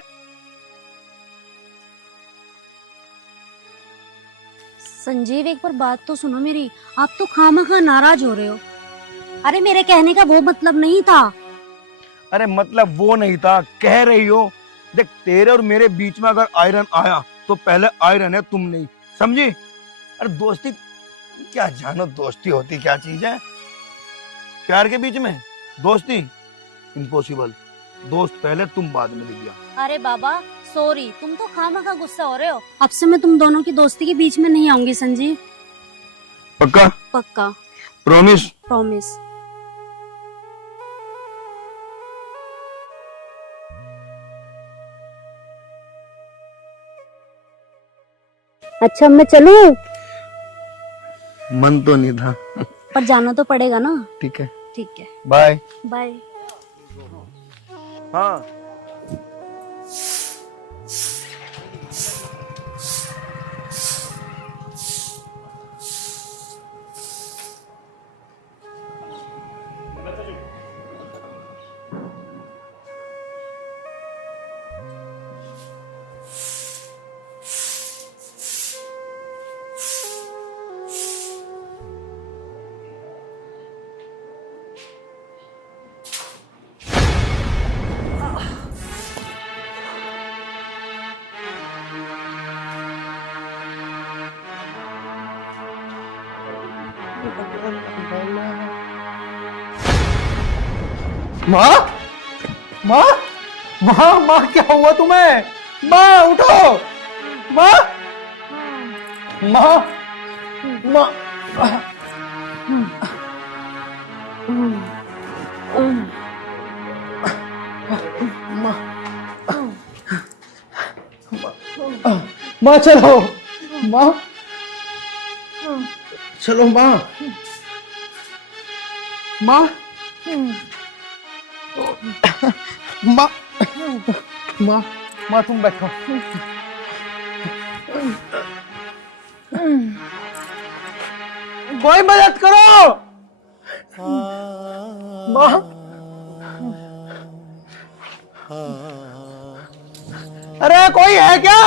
संजीव एक बार बात तो सुनो मेरी, आप तो खामखा नाराज हो रहे हो। अरे मेरे कहने का वो मतलब नहीं था। अरे मतलब वो नहीं था, कह रही हो। देख तेरे और मेरे बीच में अगर आयरन आया तो पहले आयरन है, तुम नहीं, समझी? अरे दोस्ती क्या जानो, दोस्ती होती क्या चीज है? प्यार के बीच में दोस्ती इम्पॉसिबल। दोस्त पहले, तुम बाद में दिख गया। अरे बाबा सॉरी, तुम तो खामखा गुस्सा हो रहे हो। अब से मैं तुम दोनों की दोस्ती के बीच में नहीं आऊंगी संजीव। पक्का? पक्का। प्रॉमिस? प्रॉमिस। अच्छा मैं चलूं? मन तो नहीं था। पर जाना तो पड़ेगा ना। ठीक है। ठीक है, बाय। बाय। हाँ माँ, माँ, माँ, माँ, क्या हुआ तुम्हें? माँ उठो, माँ, माँ, माँ, माँ चलो, माँ चलो, माँ, माँ, माँ, माँ, माँ तुम बैठो। कोई मदद करो, माँ। अरे कोई है क्या?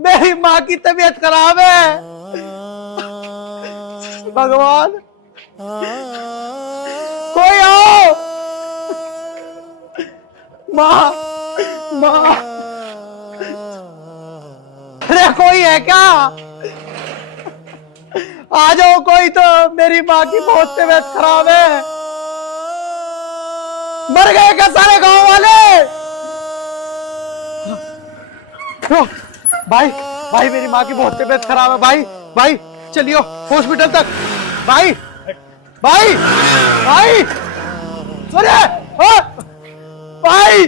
मेरी माँ की तबीयत खराब है। भगवान कोई आओ। माँ, माँ, अरे कोई है क्या? आ जाओ कोई, तो मेरी माँ की बहुत तबीयत खराब है। मर गए क्या सारे गांव वाले? भाई, भाई मेरी माँ की बहुत तबीयत खराब है। भाई, भाई चलियो हॉस्पिटल तक। भाई, भाई, भाई, सुनिए, भाई,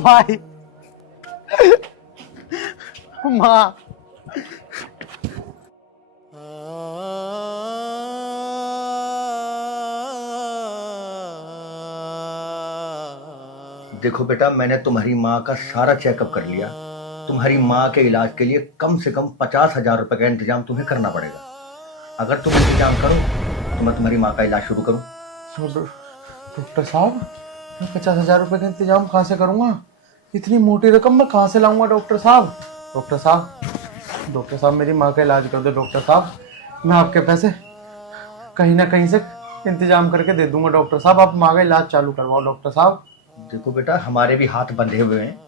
भाई, माँ, देखो बेटा, मैंने तुम्हारी माँ का सारा चेकअप कर लिया। तुम्हारी माँ के इलाज के लिए कम से कम 50,000 रुपए का इंतजाम तुम्हें करना पड़ेगा। अगर तुम इंतजाम करो तो मैं तुम्हारी माँ का इलाज शुरू करूँ। डॉक्टर साहब, मैं 50,000 रुपए का इंतजाम कहाँ से करूँगा? इतनी मोटी रकम मैं कहाँ से लाऊंगा? डॉक्टर साहब, डॉक्टर साहब, डॉक्टर साहब मेरी माँ का इलाज कर दो। डॉक्टर साहब, मैं आपके पैसे कहीं ना कहीं से इंतजाम करके दे दूंगा। डॉक्टर साहब, आप माँ का इलाज चालू करवाओ। डॉक्टर साहब, देखो बेटा, हमारे भी हाथ बंधे हुए हैं।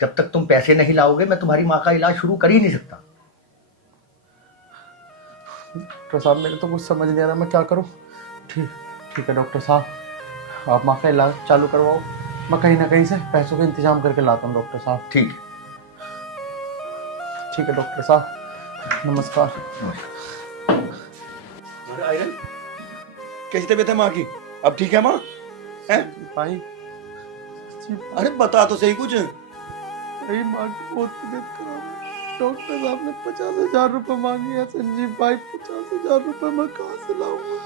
जब तक तुम पैसे नहीं लाओगे मैं तुम्हारी माँ का इलाज शुरू कर ही नहीं सकता। डॉक्टर साहब, मेरे तो कुछ समझ नहीं आ रहा, मैं क्या करूँ? ठीक ठीक है डॉक्टर साहब, आप माँ का इलाज चालू करवाओ। मैं कहीं ना कहीं से पैसों का इंतजाम करके लाता हूँ। डॉक्टर साहब ठीक ठीक है डॉक्टर साहब, नमस्कार। आयरन, कैसी तबीयत है माँ की? अब ठीक है माँ? हैं? भाई, अरे बता तो सही कुछ। मेरी माँ की बहुत तबीयत खराब है। डॉक्टर साहब ने 50,000 रुपए मांगे हैं। संजीव भाई, 50,000 रुपए मैं कहाँ से लाऊंगा?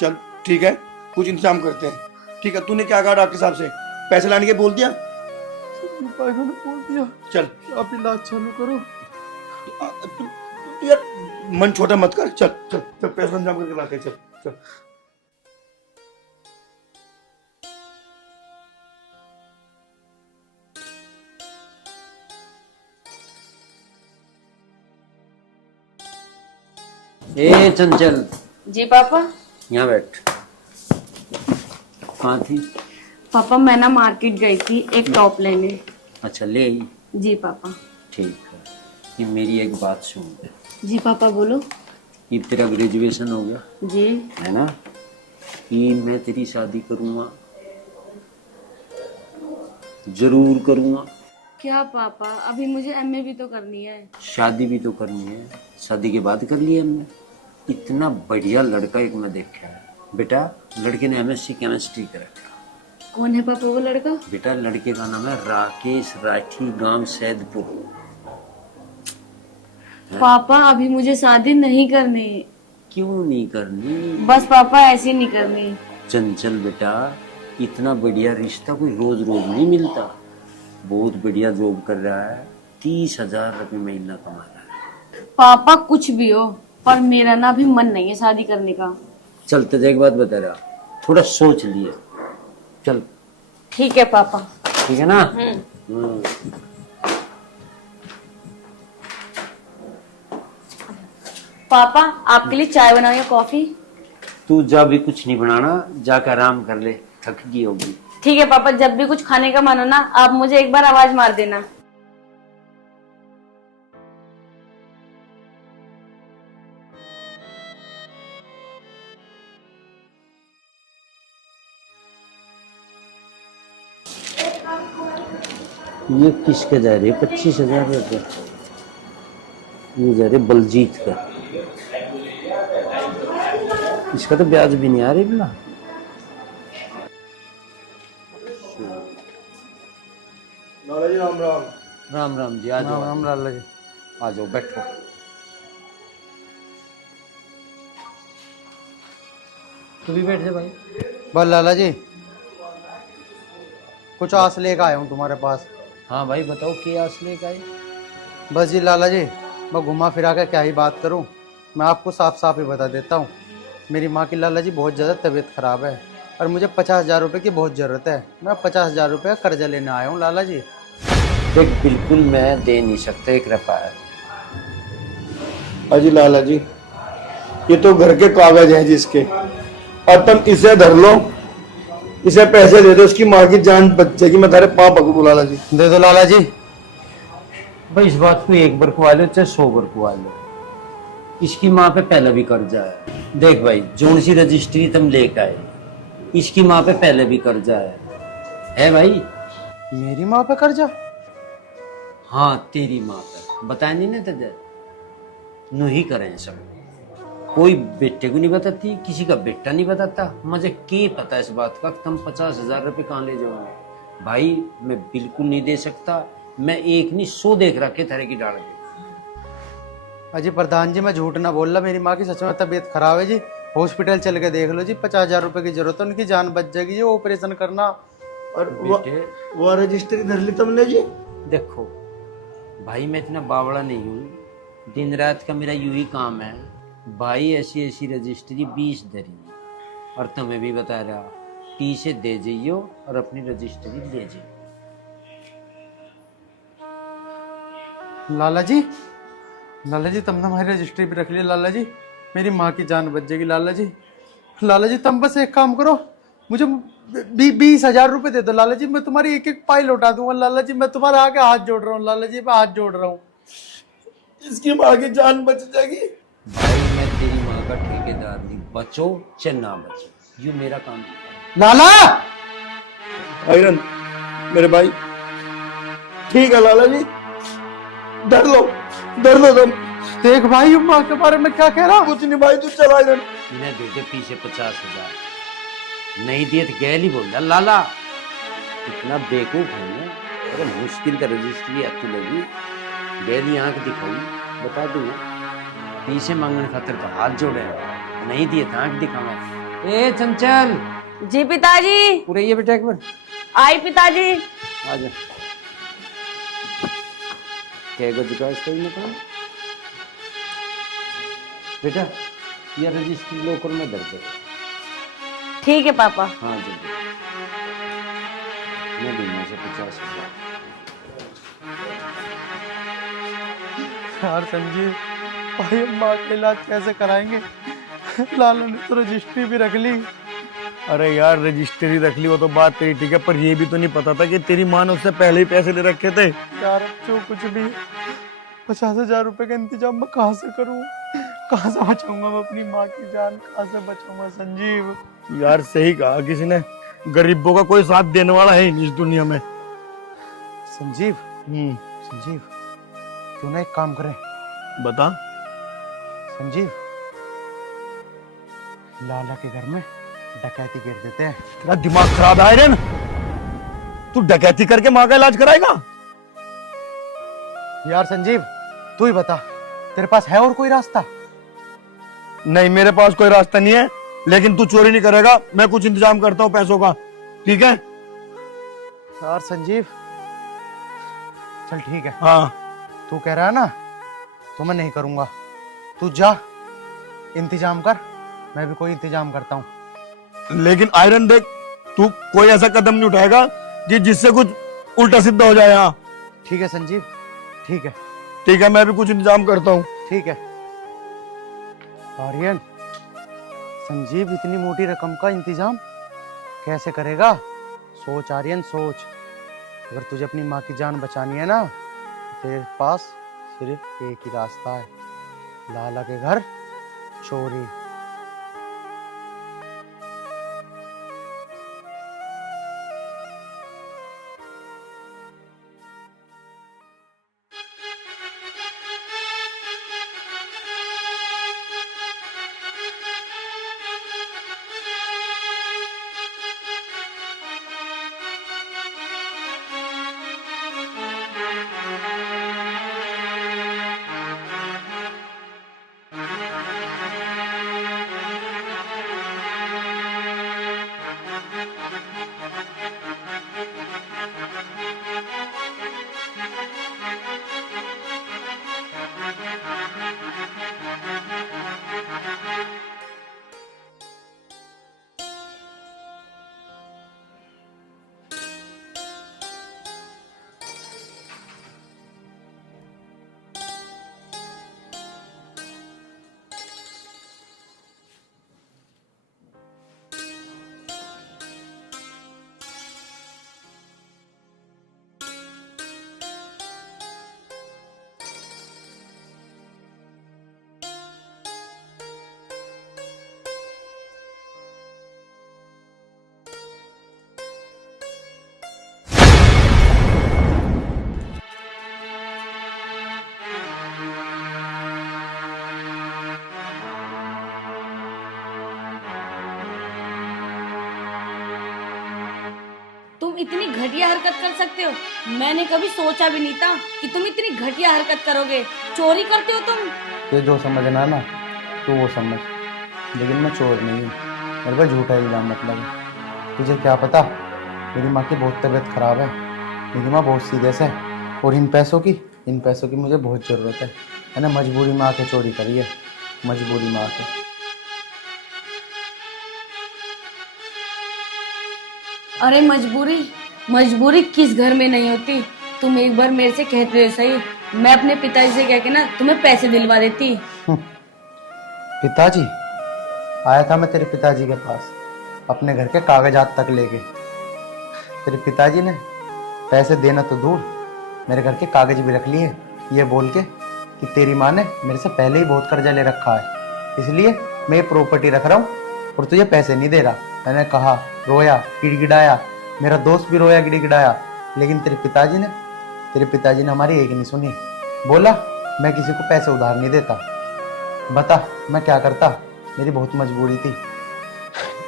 चल ठीक है, कुछ इंतजाम करते हैं। ठीक है, तूने क्या कहा डॉक्टर साहब से? पैसे लाने के बोल दिया? संजीव भाई ने बोल दिया। चल आप इलाज चालू करो। तू यार मन छोटा मत कर। चल चल चल, पैसे इंतजाम करके लाते हैं। चल चल। ए चंचल, जी पापा। यहाँ बैठ। कहाँ थी? पापा मैं ना मार्केट गई थी एक टॉप लेने। अच्छा ले आई। जी पापा। ठीक है, ये मेरी एक बात सुन। जी पापा बोलो। ये तेरा ग्रेजुएशन हो गया जी है ना, कि मैं तेरी शादी करूँगा, जरूर करूँगा। क्या पापा, अभी मुझे एमए भी तो करनी है। शादी भी तो करनी है, शादी के बाद कर लिया हमने। इतना बढ़िया लड़का एक मैं देखा है बेटा, लड़के ने एमएससी केमिस्ट्री कर रखा। कौन है पापा वो लड़का? बेटा लड़के का नाम है राकेश राठी, गांव सैदपुर। पापा अभी मुझे शादी नहीं करनी। क्यों नहीं करनी? बस पापा ऐसी नहीं करनी। चंचल बेटा, इतना बढ़िया रिश्ता कोई रोज रोज नहीं मिलता। बहुत बढ़िया जॉब कर रहा है, 30,000 रुपये महीना कमा रहा है। पापा कुछ भी हो, पर मेरा ना अभी मन नहीं है शादी करने का। चल तुझे एक बात बता रहा, थोड़ा सोच लिए। चल ठीक है पापा। ठीक है ना? पापा आपके लिए चाय बनाओ या कॉफी? तू जा भी कुछ नहीं बनाना, जाकर आराम कर ले, थक गई होगी। ठीक है पापा, जब भी कुछ खाने का मन हो ना आप मुझे एक बार आवाज मार देना। ये किसके जा रहे? 25,000 रुपये। ये जा रहे बलजीत का, इसका तो ब्याज भी नहीं आ रही बिना। लाला जी राम राम। राम राम जी, आ जाओ। राम लाला जी। आ जाओ बैठो। तू भी बैठ जा भाई। बस लाला जी, कुछ आस लेकर आया हूँ तुम्हारे पास। हाँ भाई बताओ, क्या असली का है? बस जी लाला जी, मैं घुमा फिरा कर क्या ही बात करूँ। मैं आपको साफ साफ ही बता देता हूँ, मेरी माँ की लाला जी बहुत ज़्यादा तबीयत ख़राब है और मुझे 50,000 रुपये की बहुत ज़रूरत है। मैं 50,000 रुपये का कर्जा लेने आया हूँ लाला जी। देख बिल्कुल मैं दे नहीं सकता 1 रुपया। अजी लाला जी, ये तो घर के कागज हैं जिसके, और तुम इसे धर लो, इसे पैसे दे दो, उसकी माँ की जान बच जाएगी। मैं तारे पाँव पकड़ू लाला जी। दे दो लाला जी। भाई इस बात को 1 बार खुआ लो चाहे 100 बार खुआ लो, इसकी माँ पे पहले भी कर्जा है। देख भाई, जोन सी रजिस्ट्री तुम लेकर आए, इसकी माँ पे पहले भी कर्जा है भाई। मेरी माँ पे कर्जा? हाँ तेरी माँ पे। बताया नहीं ना तुझे, नू ही करें सब। कोई बेटे को नहीं बताती, किसी का बेटा नहीं बताता। मुझे क्या पता इस बात का तुम 50,000 रुपये कहाँ ले जाओगे। भाई मैं बिल्कुल नहीं दे सकता, मैं 1 नहीं 100 देख रखे थारे की डाल के। अजी प्रधान जी, मैं झूठ ना बोल रहा, मेरी माँ की सच में तबीयत खराब है जी। हॉस्पिटल चल के देख लो जी, 50,000 रुपये की जरूरत है, उनकी जान बच जाएगी जी, ऑपरेशन करना। और बेटे वो रजिस्ट्री धर ली तुमने जी? देखो भाई, मैं इतना बावड़ा नहीं हूँ, दिन रात का मेरा यूं ही काम है भाई। ऐसी ऐसी रजिस्ट्री 20 धरी, और तुम्हें भी बता रहा, टी से दे जाइयो और अपनी रजिस्ट्री ले जाइयो। लाला जी, लाला जी तुमने हमारी रजिस्ट्री भी रख ली लाला जी, मेरी माँ की जान बच जाएगी लाला जी। लाला जी तुम बस एक काम करो, मुझे 20,000 रुपये दे दो लाला जी, मैं तुम्हारी एक एक पाई लौटा दूंगा लाला जी। मैं तुम्हारा आके हाथ जोड़ रहा हूँ लाला जी, मैं हाथ जोड़ रहा हूँ। इसकी माँ की जान बच जाएगी। भाई मैं तेरी माँ का ठेकेदार नहीं, बचो चाहे ना बचो, ये मेरा काम है। लाला आयरन मेरे भाई, ठीक है लाला जी, डर लो तुम। देख भाई, माँ के बारे में क्या कह रहा। कुछ नहीं भाई, तू चला आयरन। इन्हें दे दे पीछे 50,000, नहीं दिए तो गैल ही बोल रहा। लाला इतना बेवकूफ है, अरे मुश्किल का रजिस्ट्री तू लगी, गैल आंख दिखाई, बता दूंगा। पीछे मांगने खातर तो हाथ जोड़े, नहीं दिए तो आंख दिखावा। ए चंचल। जी पिताजी। पूरे ये बेटा एक बार आई पिताजी। आजा। क्या इसका मतलब? बेटा ये रजिस्ट्री लोकर में दर्ज है। ठीक है पापा। हाँ जल्दी, मैं दूंगा से 50,000। यार संजीव भाई, माँ का इलाज कैसे कराएंगे? लाला ने तो रजिस्ट्री भी रख ली, अरे यार रजिस्ट्री रख ली वो तो बात तेरी ठीक है, पर ये भी तो नहीं पता था कि तेरी माँ ने उससे पहले ही पैसे ले रखे थे। यार जो कुछ भी 50,000 रुपए का इंतजाम मैं कहाँ से करूँ, कहाँ से बचाऊंगा मैं अपनी माँ की जान, कहाँ से बचाऊंगा संजीव। यार सही कहा किसी ने, गरीबों का कोई साथ देने वाला है ही नहीं इस दुनिया में। संजीव संजीव क्यों ना एक काम करें। बता। संजीव लाला के घर में डकैती कर देते हैं। तेरा दिमाग खराब है आयरन, तू डकैती करके माँ का इलाज कराएगा? यार संजीव तू ही बता, तेरे पास है और कोई रास्ता? नहीं मेरे पास कोई रास्ता नहीं है, लेकिन तू चोरी नहीं करेगा, मैं कुछ इंतजाम करता हूँ पैसों का, ठीक है? यार संजीव चल ठीक है, हाँ तू कह रहा है ना तो मैं नहीं करूंगा। तू जा इंतजाम कर, मैं भी कोई इंतजाम करता हूँ। लेकिन आयरन देख, तू कोई ऐसा कदम नहीं उठाएगा कि जिससे कुछ उल्टा सीधा हो जाए। हाँ ठीक है संजीव, ठीक है ठीक है, मैं भी कुछ इंतजाम करता हूँ। ठीक है। आर्यन संजीव इतनी मोटी रकम का इंतजाम कैसे करेगा? सोच आर्यन सोच, अगर तुझे अपनी माँ की जान बचानी है ना, तेरे पास सिर्फ एक ही रास्ता है, लाला के घर चोरी। तुम इतनी घटिया हरकत कर सकते हो? मैंने कभी सोचा भी नहीं था कि तुम इतनी घटिया हरकत करोगे। चोरी करते हो तुम? ये जो समझना ना तू वो समझ, लेकिन मैं चोर नहीं हूँ, मेरे पर झूठा इल्जाम मत लगा। तुझे क्या पता मेरी माँ की बहुत तबीयत खराब है, मेरी माँ बहुत सीरियस है, और इन पैसों की मुझे बहुत ज़रूरत है। मैंने मजबूरी में आके चोरी करी है, मजबूरी में आके। अरे मजबूरी किस घर में नहीं होती? तुम एक बार मेरे से कहते सही, मैं अपने पिताजी से कह के ना तुम्हें पैसे दिलवा देती। पिताजी? आया था मैं तेरे पिताजी के पास अपने घर के कागजात तक लेके। तेरे पिताजी ने पैसे देना तो दूर, मेरे घर के कागज भी रख लिए, ये बोल के कि तेरी माँ ने मेरे से पहले ही बहुत कर्जा ले रखा है, इसलिए मैं ये प्रॉपर्टी रख रहा हूँ और तुझे पैसे नहीं दे रहा। मैंने कहा, रोया, गिड़गिड़ाया, मेरा दोस्त भी रोया, गिड़गिड़ाया, लेकिन तेरे पिताजी ने हमारी एक नहीं सुनी। बोला मैं किसी को पैसे उधार नहीं देता। बता मैं क्या करता, मेरी बहुत मजबूरी थी।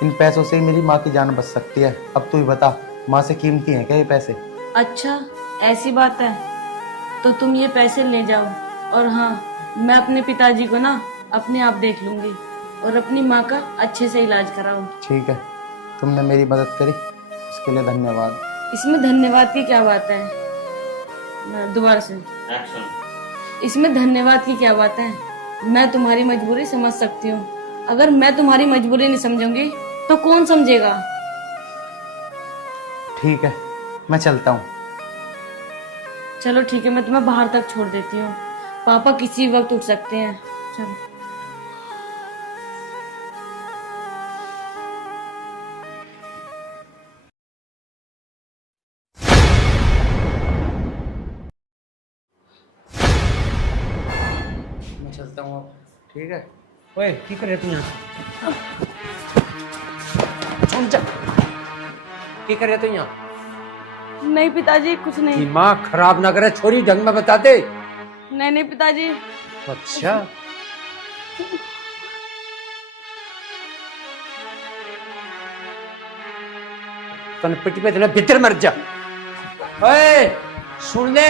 इन पैसों से ही मेरी माँ की जान बच सकती है। अब तू ही बता, माँ से कीमती हैं क्या ये पैसे? अच्छा ऐसी बात है, तो तुम ये पैसे ले जाओ, और हाँ मैं अपने पिताजी को ना अपने आप देख लूंगी और अपनी माँ का अच्छे से इलाज कराऊं। ठीक है, तुमने मेरी मदद करी उसके लिए धन्यवाद। इसमें धन्यवाद की क्या बात है? दोबारा से। इसमें धन्यवाद की क्या बात है? मैं तुम्हारी मजबूरी समझ सकती हूँ, अगर मैं तुम्हारी मजबूरी नहीं समझूंगी तो कौन समझेगा? ठीक है मैं चलता हूँ। चलो ठीक है, मैं तुम्हें बाहर तक छोड़ देती हूँ, पापा किसी वक्त उठ सकते हैं। चलो। हूँ अब। ठीक है। ओए की कर रहे तू यहाँ? सुन जा, की कर रहे तू यहाँ? नहीं पिताजी, कुछ नहीं। दिमाग खराब ना करे छोरी, ढंग में बता दे। नहीं नहीं पिताजी। अच्छा, तन पिटी पे तेरे भीतर मर जा। ओए सुन ले,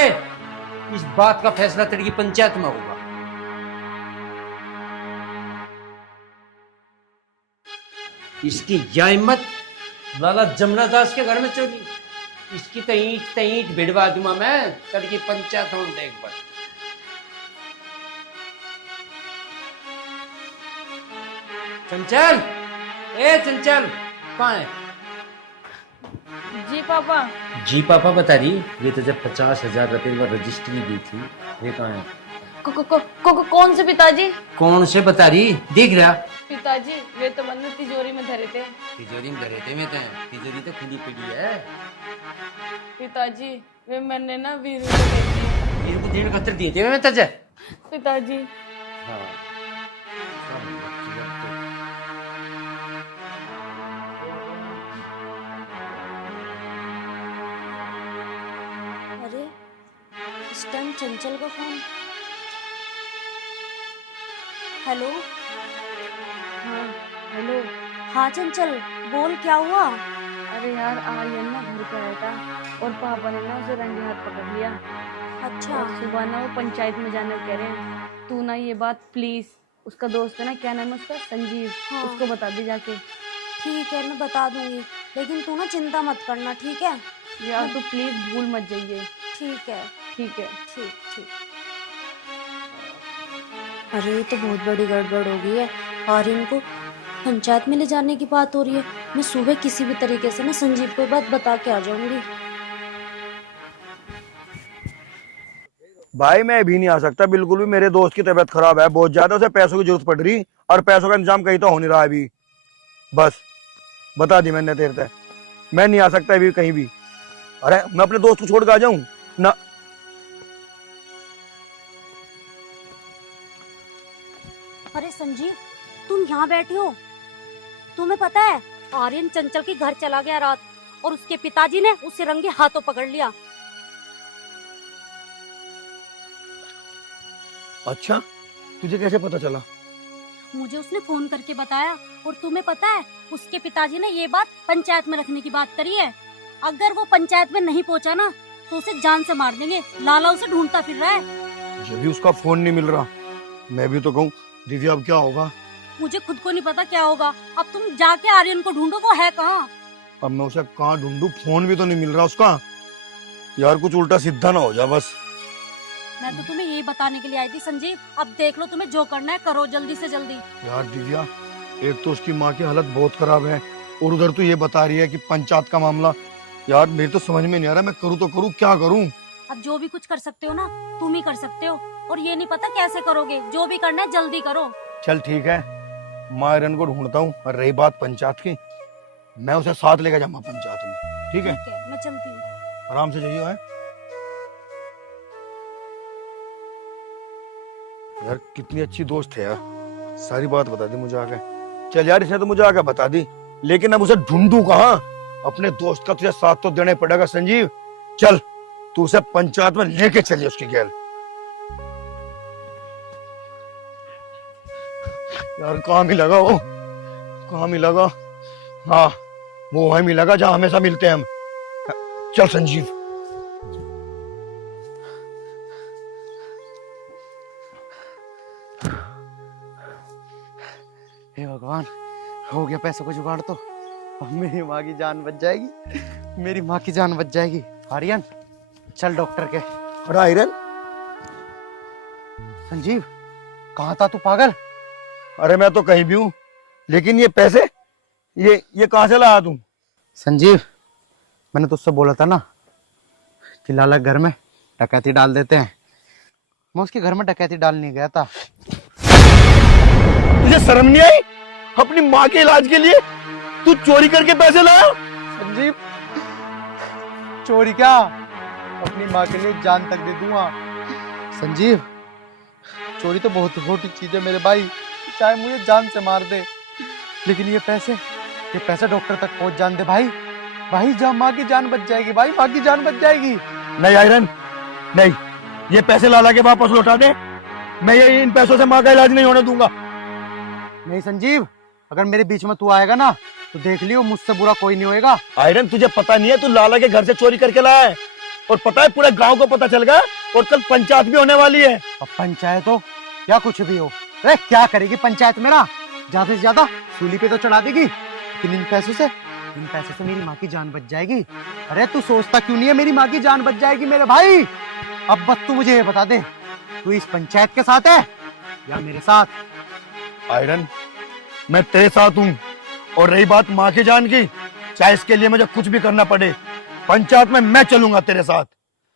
इस बात का फैसला तेरी पंचायत में होगा। इसकी यह हिम्मत लाला जमुना दास के घर में चोरी, इसकी तईट भिड़वा दूंगा मैं। तेरी पंचायत हो एक बार। चंचल, ए चंचल, कहाँ है? जी पापा। जी पापा बता रही, ये तो जब 50,000 रुपए में रजिस्ट्री दी थी, ये कहाँ है? कौन से पिताजी? कौन से बता रही, देख रहा? पिताजी वे तो मैंने तिजोरी में धरे थे। तिजोरी में धरे थे? में तो तिजोरी तो खुली पड़ी है। पिताजी वे मैंने ना वीरू को दे दिए। वीरू को 1.71 दिए थे मैं तुझे? पिताजी हाँ। अरे इस टाइम चंचल का फोन। हेलो। हाँ हेलो। हाँ चंचल बोल, क्या हुआ? अरे यार आर्यन ना घर पे आया था और पापा ने ना उसे रंगे हाथ पकड़ लिया। अच्छा। और सुबह ना वो पंचायत में जाने को कह रहे हैं। तू ना ये बात प्लीज, उसका दोस्त है ना, क्या नाम है उसका, संजीव, हाँ। उसको बता दे जाके। ठीक है मैं बता दूंगी, लेकिन तू ना चिंता मत करना, ठीक है? यार तू प्लीज भूल मत जाइए। ठीक है। ठीक है। ठीक ठीक। अरे ये तो बहुत बड़ी गड़बड़ हो गई है। आर्यन को पंचायत में ले जाने की बात हो रही है। मैं सुबह किसी भी तरीके से ना संजीव को बात बता के आ जाऊंगी। भाई मैं भी नहीं आ सकता बिल्कुल भी, मेरे दोस्त की तबीयत खराब है बहुत ज्यादा, उसे पैसों की जरूरत पड़ रही और पैसों का इंतजाम कहीं तो हो नहीं रहा अभी। बस बता दी मैंने देर तक, मैं नहीं आ सकता अभी कहीं भी। अरे मैं अपने दोस्त को छोड़ के आ जाऊं ना? अरे संजीव तुम यहाँ बैठे हो? तुम्हें पता है आर्यन चंचल के घर चला गया रात और उसके पिताजी ने उसे रंगे हाथों पकड़ लिया। अच्छा, तुझे कैसे पता चला? मुझे उसने फोन करके बताया। और तुम्हें पता है उसके पिताजी ने ये बात पंचायत में रखने की बात करी है। अगर वो पंचायत में नहीं पहुंचा ना तो उसे जान से मार देंगे। लाला उसे ढूंढता फिर रहा है। जब भी उसका फोन नहीं मिल रहा, मैं भी तो कहूँ दिव्या अब क्या होगा? मुझे खुद को नहीं पता क्या होगा। अब तुम जाके आर्यन को ढूंढो, वो है कहाँ? अब मैं उसे कहाँ ढूंढूं? फोन भी तो नहीं मिल रहा उसका। यार कुछ उल्टा सीधा ना हो जा बस। मैं तो तुम्हें यही बताने के लिए आई थी संजीव। अब देख लो, तुम्हें जो करना है करो जल्दी से जल्दी। यार दिव्या, एक तो उसकी माँ की हालत बहुत खराब है और उधर तो ये बता रही है कि पंचायत का मामला। यार मेरे तो समझ में नहीं आ रहा, मैं करूँ तो करूँ क्या करूँ? अब जो भी कुछ कर सकते हो ना तुम ही कर सकते हो, और ये नहीं पता कैसे करोगे। जो भी करना है जल्दी करो। चल ठीक है, मैं आयरन को ढूंढता हूँ। और रही बात पंचायत की, मैं उसे साथ लेकर जाऊंगा पंचायत में। ठीक है, मैं चलती हूँ। आराम से जाइए। है यार कितनी अच्छी दोस्त है यार, सारी बात बता दी मुझे आके। चल यार, इसने तो मुझे आके बता दी, लेकिन अब उसे ढूंढूं कहाँ? अपने दोस्त का तुझे साथ तो देने पड़ेगा संजीव। चल तू उसे पंचायत में लेके चलिए उसकी गैल। यार कहाँ मिलेगा वो? कहाँ मिलेगा? हाँ वो वहीं मिलेगा जहाँ हमेशा मिलते हैं हम। चल संजीव। हे भगवान, हो गया पैसों को जुगाड़ तो। अब मेरी माँ की जान बच जाएगी, मेरी माँ की जान बच जाएगी। आर्यन चल डॉक्टर के। अरे आयरन, संजीव कहाँ था तू पागल? अरे मैं तो कहीं भी हूँ, लेकिन ये पैसे ये कहाँ से लाया तू? संजीव मैंने तुझसे बोला था ना कि लाला घर में डकैती डाल देते हैं। मैं उसके घर में डकैती डालने गया था। तुझे शर्म नहीं आई? अपनी माँ के इलाज के लिए तू चोरी करके पैसे लाया? संजीव चोरी क्या, अपनी माँ के लिए जान तक दे दूंगा। संजीव चोरी तो बहुत छोटी चीज है मेरे भाई, चाहे मुझे जान से मार दे, लेकिन ये पैसे डॉक्टर तक पहुंच जान दे भाई। भाई जहाँ माँ की जान बच जाएगी भाई, माँ की जान बच जाएगी। नहीं आयरन, नहीं, ये पैसे लाला के वापस लौटा दे। मैं ये इन पैसों से माँ का इलाज नहीं होने दूंगा। नहीं संजीव, अगर मेरे बीच में तू आएगा ना तो देख लियो, मुझसे बुरा कोई नहीं होएगा। आयरन तुझे पता नहीं है, तू लाला के घर से चोरी करके लाया है, और पता है पूरे गांव को पता चल गया, और कल पंचायत भी होने वाली है। अब पंचायत हो या कुछ भी हो, अरे क्या करेगी पंचायत मेरा, ज्यादा से ज्यादा सूली पे तो चढ़ा देगी, लेकिन इन पैसों से मेरी माँ की जान बच जाएगी। अरे तू सोचता क्यों नहीं है, मेरी माँ की जान बच जाएगी मेरे भाई। अब बस तू मुझे ये बता दे, तू इस पंचायत के साथ है या मेरे साथ? आयरन, मैं तेरे साथ हूँ, और रही बात माँ की जान की, चाहे इसके लिए मुझे कुछ भी करना पड़े, पंचायत में मैं चलूंगा तेरे साथ।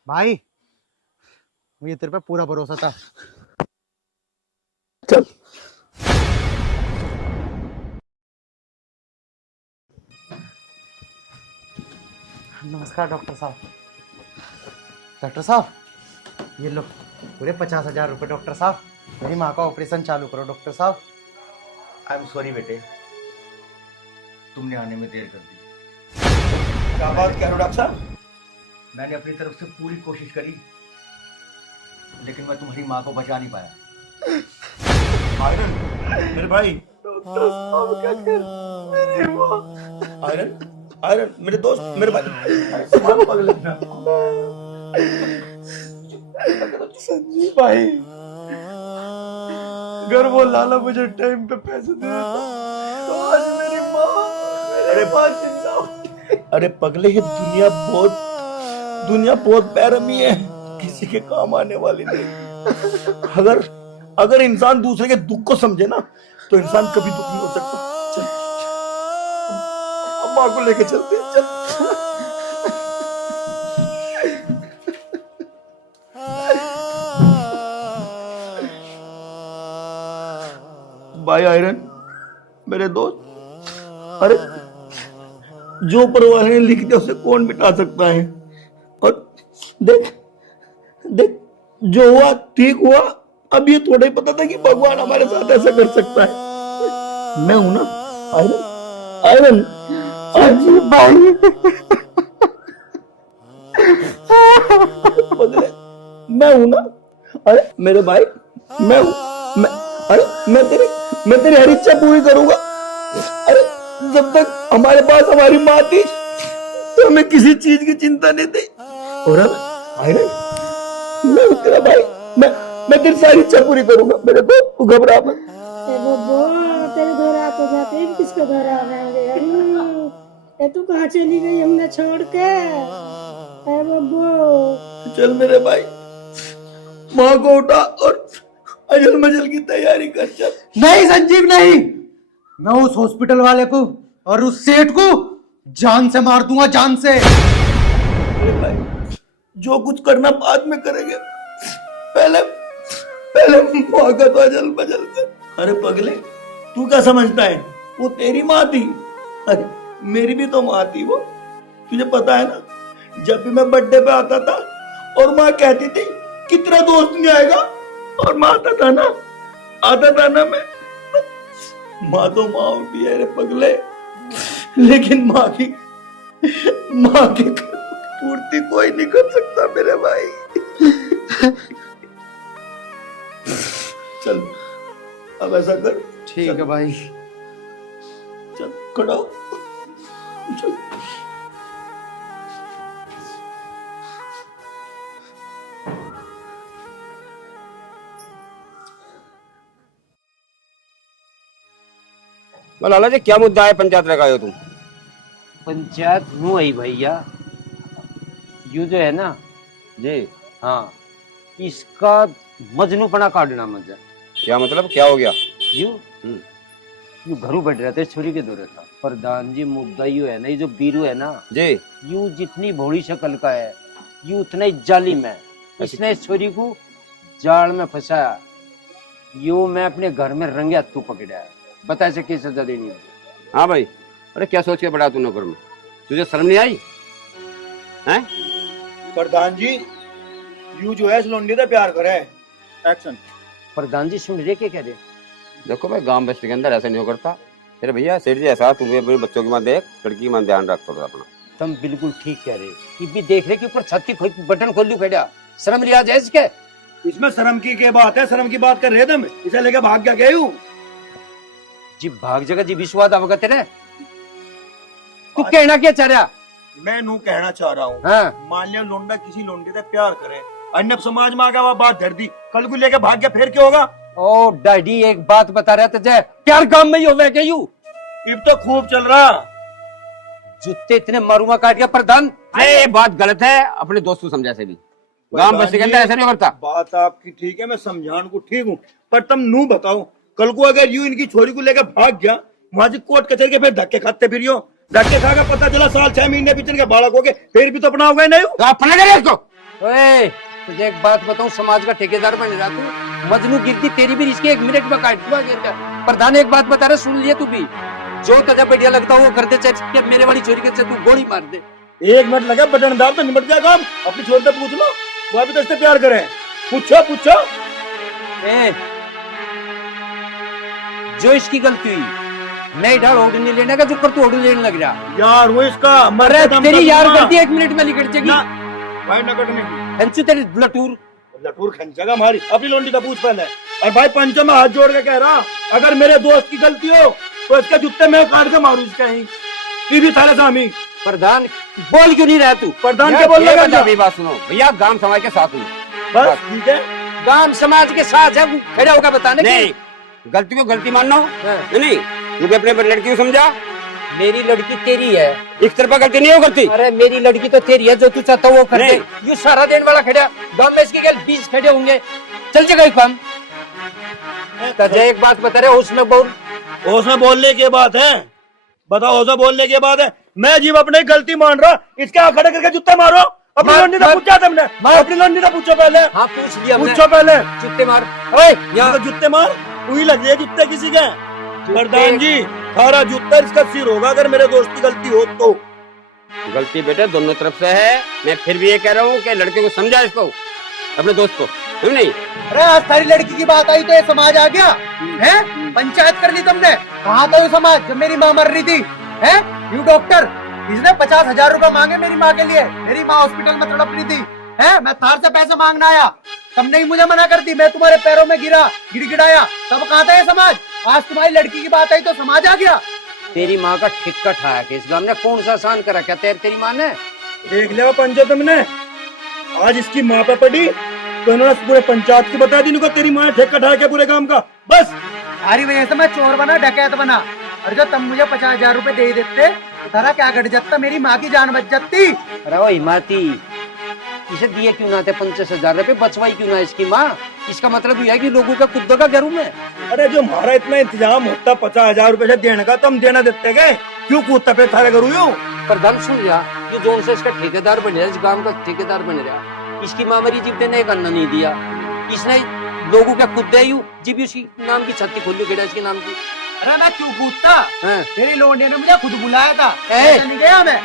भाई मुझे तेरे पे पूरा भरोसा था। चल। नमस्कार डॉक्टर साहब। डॉक्टर साहब ये लो पूरे 50,000 रुपए। डॉक्टर साहब मेरी माँ का ऑपरेशन चालू करो डॉक्टर साहब। आई एम सॉरी बेटे, तुमने आने में देर कर दी। क्या बात कह रहे हो डॉक्टर साहब? मैंने अपनी तरफ से पूरी कोशिश करी, लेकिन मैं तुम्हारी माँ को बचा नहीं पाया। आयरन मेरे भाई, आयरन आयरन मेरे दोस्त, मेरे भाई, संजीव भाई, अगर वो लाला मुझे टाइम पे पैसे दे देता तो आज मेरी माँ मेरे पास जिंदा होती। अरे पगले, ये दुनिया बहुत बेरहमी है, किसी के काम आने वाली नहीं। अगर इंसान दूसरे के दुख को समझे ना, तो इंसान कभी दुख नहीं हो सकता। चल अब माँ को लेके चलते हैं, चल। भाई आयरन मेरे दोस्त, अरे जो ऊपर वाले ने लिख दिया उसे कौन मिटा सकता है। और देख जो हुआ ठीक हुआ। अब ये थोड़ा ही पता था कि भगवान हमारे साथ ऐसा कर सकता है। मैं हूं ना आयरन भाई। बदले मैं हूं ना, अरे मेरे भाई, मैं हूं, मैं तेरी हर इच्छा पूरी करूंगा। अरे जब तक हमारे पास हमारी माँ थी तो हमें किसी चीज की चिंता नहीं थी। और अब आयरन मैं तेरा भाई, मैं तेरी सारी इच्छा पूरी करूंगा मेरे को, तू घबरा मत। तेरे घर आते जाते किसको घर आ गए? तू कहाँ चली गई हमने छोड़ के? चल मेरे भाई, माँ को उठा और अजल मजल की तैयारी कर। चल। नहीं संजीव नहीं, मैं उस हॉस्पिटल वाले को और उस सेठ को जान से मार दूंगा, जान से। मेरे भाई जो कुछ करना बाद में करेंगे, पहले माँ का तो अजल मजल कर। अरे पगले, तू क्या समझता है वो तेरी माँ थी? अरे मेरी भी तो माँ थी वो, तुझे पता है ना। जब भी मैं बर्थडे पे आता था और माँ कहती थी कि तेरा दोस्त नहीं आएगा, और माँ आता था ना मैं। माँ तो माँ होती है रे पगले, लेकिन माँ की पूर्ति कोई नहीं कर सकता मेरे भाई। चल अब ऐसा कर। ठीक है भाई। चल खड़ा हो। चल। लाला जी क्या मुद्दा है पंचायत लगाए हो तुम? पंचायत हूँ आई भैया, यू जो है ना जी, हाँ, इसका मजनूपना काटना मजा। क्या मतलब, क्या हो गया? यू घरों बैठ रहे थे, छोरी के दौरे था। प्रधान जी मुद्दा यू है ना, ये जो बीरू है ना जी, यू जितनी भोड़ी शक्ल का है यू उतना ही जालिम है। इसने इस छोरी को जाल में फंसाया, यू मैं अपने घर में रंगे हाथों पकड़ा है। बता इसे क्या सजा देनी है? हाँ भाई, अरे क्या सोच के बढ़ा तू नौकर में, तुझे शर्म नहीं आई हैं? प्रधान जी, यू जो है इस लौंडे से प्यार करे। एक्शन। प्रधान जी सुन रहे क्या कह रहे? देखो भाई, गांव बस्ती के अंदर ऐसा नहीं हो करता। तेरे भैया सेठ जी ऐसा, तू भी अपने बच्चों की मान देख, लड़की की मान ध्यान रख थोड़ा अपना। तुम बिल्कुल ठीक कह रहे। ये भी देख रहे कि ऊपर छत की बटन खोल लू खड़ा, शर्म लिया जाए इसके। इसमें शर्म की क्या बात है? शर्म की बात कर रहे थे, इसे लेके भाग क्या गए हूँ? जी भाग जगह जी विश्वास आवगा तेरे। तू कहना क्या चाह रहा? मैं नू कहना चाह रहा हूँ, हाँ। मान लिया लोंडा किसी लोंडी से प्यार करे, अन्य समाज में आ गया, वह बात धर दी, कल को लेके भाग गया, फिर क्या होगा? ओ डैडी एक बात बता रहा तुझे, प्यार काम में ही होवे क्या यू? अब तो खूब चल रहा। जूते इतने मारूंगा काट गया प्रधान। ये बात गलत है, अपने दोस्त को समझा से भी। गांव बस्ती के अंदर ऐसा नहीं करता। बात आपकी ठीक है, मैं समझाने को ठीक हूँ, पर तुम नू बताओ, कल को अगर यूं इनकी छोरी को लेकर भाग गया, वहां से कोर्ट कचहरी के फिर धक्के खाते फिर धक्के खा के पता चला साल 6 महीने पीछे के बालक हो गए, फिर भी तो अपना हो गए नहीं। तो अपना करे इसको। ओए तुझे एक बात बताऊं, समाज का ठेकेदार बन रहा तू। मजनू गिरती तेरी भी इसके 1 मिनट में काट दूंगा गिर कर। प्रधान एक बात बता रहा, सुन लिया तू भी, जो तुझे बढ़िया लगता वो कर दे, चाहे मेरे वाली छोरी के तू गोली मार दे। 1 मिनट लगा, बटन दाब तो निपट जाएगा। अपनी छोरी से पूछ लो, वो अभी तो इससे प्यार करे। पूछो। जो इसकी गलती हुई, मैं इधर ऑर्डर नहीं लेने का, जो कर तू ऑर्डर लेने लग रहा यार। वो इसका अरे तेरी यार गलती 1 मिनट में निकट जाएगी। भाई न कटने की हंसू तेरी लटूर खंचेगा हमारी। अपनी लोंडी का पूछ पहले। और भाई पंचों में हाथ जोड़ के कह रहा, अगर मेरे दोस्त की गलती हो तो इसके जूते में काट के मारू इसके ही। भी थारे सामी प्रधान बोल क्यों नहीं रहा तू? प्रधान क्या बोल रहा है? बात सुनो भैया, गांव समाज के साथ हूँ, बस ठीक है। गांव समाज के साथ है, खड़ा होगा बताने नहीं, गलती को गलती मानना हो नहीं। तू भी अपने लड़की को समझा। मेरी लड़की तेरी है, इस तरफ गलती नहीं हो करती। अरे मेरी लड़की तो तेरी है, जो तू चाहता वो कर दे। यू सारा देने वाला खड़ा, गांव में इसके 20 खड़े होंगे, चल जाएगा एक काम। तुझे एक बात बता रहे, उसमें बोलने की बात है, बताओ उसमें बोलने की बात है। मैं जीव अपनी गलती मान रहा, इसके आंख खड़े करके जूते मारो। अपनी लोंडी से पूछा तुमने? अपनी लोंडी से पूछो पहले। हाँ पूछ लिया, पूछो पहले। जूते मार, तो जूते मार, वही लगे जूते किसी के। प्रधान जी सारा जूता इसका सिर होगा अगर मेरे दोस्त की गलती हो तो। गलती बेटे दोनों तरफ से है। मैं फिर भी ये कह रहा हूँ कि लड़के को समझा, इसको अपने दोस्त को नहीं। अरे आज सारी लड़की की बात आई तो ये समाज आ गया है? पंचायत कर ली तुमने। कहाँ था ये समाज जब मेरी माँ मर रही थी? है यू डॉक्टर, इसने 50,000 रुपए मांगे मेरी माँ के लिए। मेरी माँ हॉस्पिटल में तड़प रही थी, है मैं थार से पैसे मांगना आया, तुमने ही मुझे मना कर दी। मैं तुम्हारे पैरों में गिड़गिड़ाया, तब कहाँ था ये समाज? आज तुम्हारी लड़की की बात आई तो समाज आ गया। तेरी माँ का ठिक्का ठाया कि इस गांव ने कौन सा आसान करा क्या तेरी माँ ने? देख लिया पंचो तुमने, आज इसकी माँ पे पड़ी तो उन्होंने पूरे पंचायत को बता दी इनको तेरी माँ ने ठेका ठाया क्या पूरे काम का। बस तुम्हारी वजह से मैं चोर बना, डकैत बना, और जो तुम मुझे 50,000 रुपए दे देते तो तारा क्या घट जाता? मेरी माँ की जान बच जाती। अरे वो हिमाती, इसे दिए क्यों ना थे 50,000 रुपए, बचवाई क्यों ना इसकी माँ? इसका मतलब यह है कि लोगों का खुद का घरों में। अरे जो हमारा इतना इंतजाम होता 50,000 रुपए से देने का, तो हम देना देते गए, क्यों कूदता पे थारे करूँ यूं? प्रधान सुन जा, ये जोन से इसका ठेकेदार बन रहा है, इस गांव का ठेकेदार बन रहा। इसकी माँ मरी जीव ने एक अन्ना नहीं दिया, इसने लोगों का खुद दे यू जीव उसकी नाम की छाती खोल ली इसके नाम की। अरे मैं क्यों कूदता? तेरी लोंडी ने मुझे खुद बुलाया था, नहीं गया मैं।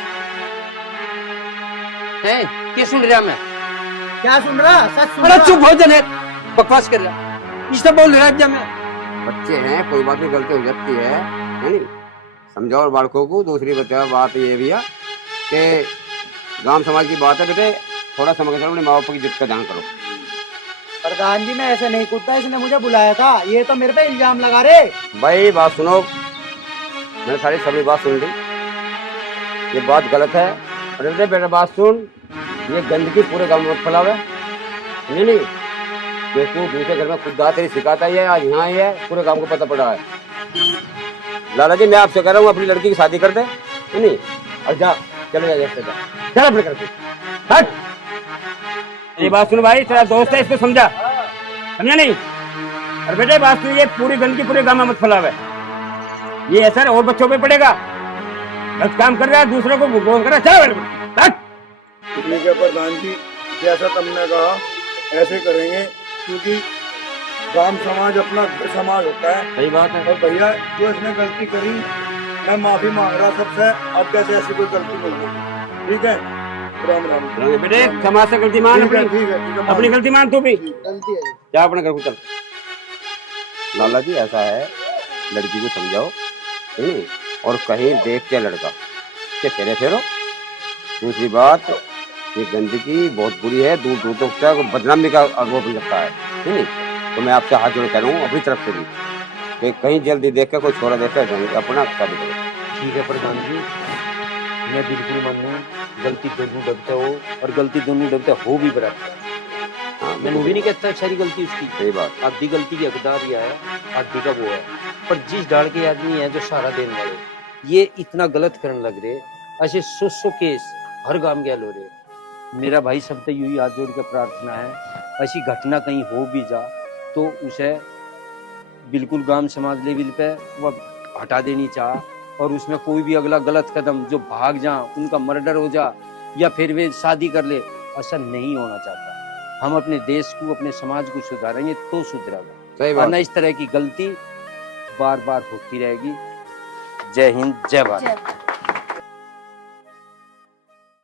क्या सुन रहा मैं? क्या सुन रहा? सच सुन रहा। रहा। चुप हो जाने, बकवास कर रहा, इससे बोल रहा है मैं। बच्चे हैं, कोई बात नहीं, गलती हो जाती है नहीं? समझाओ बालकों को। दूसरी बात ये भी है कि गांव समाज की बात है बेटे, थोड़ा समझ कर अपने माँ बाप की जिद का ध्यान करो। प्रधान जी मैं ऐसे नहीं कूदता, इसने मुझे बुलाया था, ये तो मेरे पे इल्जाम लगा रहे। भाई बात सुनो, मैंने सारी सभी बात सुन ली, ये बात गलत है। अरे बेटा बात सुन, ये गंदगी पूरे गांव में फैलावे नहीं, जो तू दूसरे घर में खुद तेरी सिखाता ही है, आज यहाँ ही है, पूरे गांव को पता पड़ा है। लाला जी मैं आपसे कह रहा हूँ अपनी लड़की की शादी कर दे नहीं, और जा चले जा, चल अपने घर पे हट। ये बात सुन भाई, तेरा दोस्त है, इसको समझा नहीं? और बेटे बात सुन, ये पूरी गंदगी पूरे गांव में मत फैलावे, ये असर और बच्चों पे पड़ेगा। गलत काम कर रहा है, दूसरों को गोल कर रहा है। ठीक है प्रधान जी, जैसा तुमने कहा ऐसे करेंगे, क्योंकि गांव समाज अपना घर समाज होता है। सही बात है। और भैया जो इसने गलती करी, मैं माफी मांग रहा सबसे, अब कैसे ऐसी कोई गलती नहीं होगी। ठीक है, राम राम। बेटे समाज से गलती मान, ठीक है, अपनी गलती मान, तू भी गलती है। जा अपने घर को चल। लाला जी ऐसा है, लड़की को समझाओ, नहीं, और कहीं देख के लड़का के फेरे फेरो। दूसरी बात, ये गंदगी बहुत बुरी है, दूर दूर तक बदनामी का अगुआ बन सकता है, नहीं। तो मैं आपसे हाथ जोड़ कह रहा हूँ अपनी तरफ से भी कि कहीं जल्दी देख के कोई छोरा देखा अपना शादी करो। ठीक है प्रधान जी, मैं बिल्कुल मानू, गलती दोनों डबते हो और गलती दोनों डबते हो भी बराबर। हाँ, मैं वो भी नहीं कहता सारी गलती उसकी, सही बात। आधी गलती की हकदार यह है, आधी का वो है। पर जिस डाल के आदमी है जो सहारा देने वाले, ये इतना गलत करने लग रहे, ऐसे 100 केस हर गांव के हो रहे। मेरा भाई सबसे यूं हाथ जोड़ के प्रार्थना है, ऐसी घटना कहीं हो भी जा तो उसे बिल्कुल गांव समाज लेवल पे वह हटा देनी चाह, और उसमें कोई भी अगला गलत कदम जो भाग जा, उनका मर्डर हो जा या फिर वे शादी कर ले, ऐसा नहीं होना चाहता। हम अपने देश को, अपने समाज को सुधारेंगे तो सुधरेगा, सही बात। वरना इस तरह की गलती बार बार होती रहेगी। जय हिंद, जय भारत।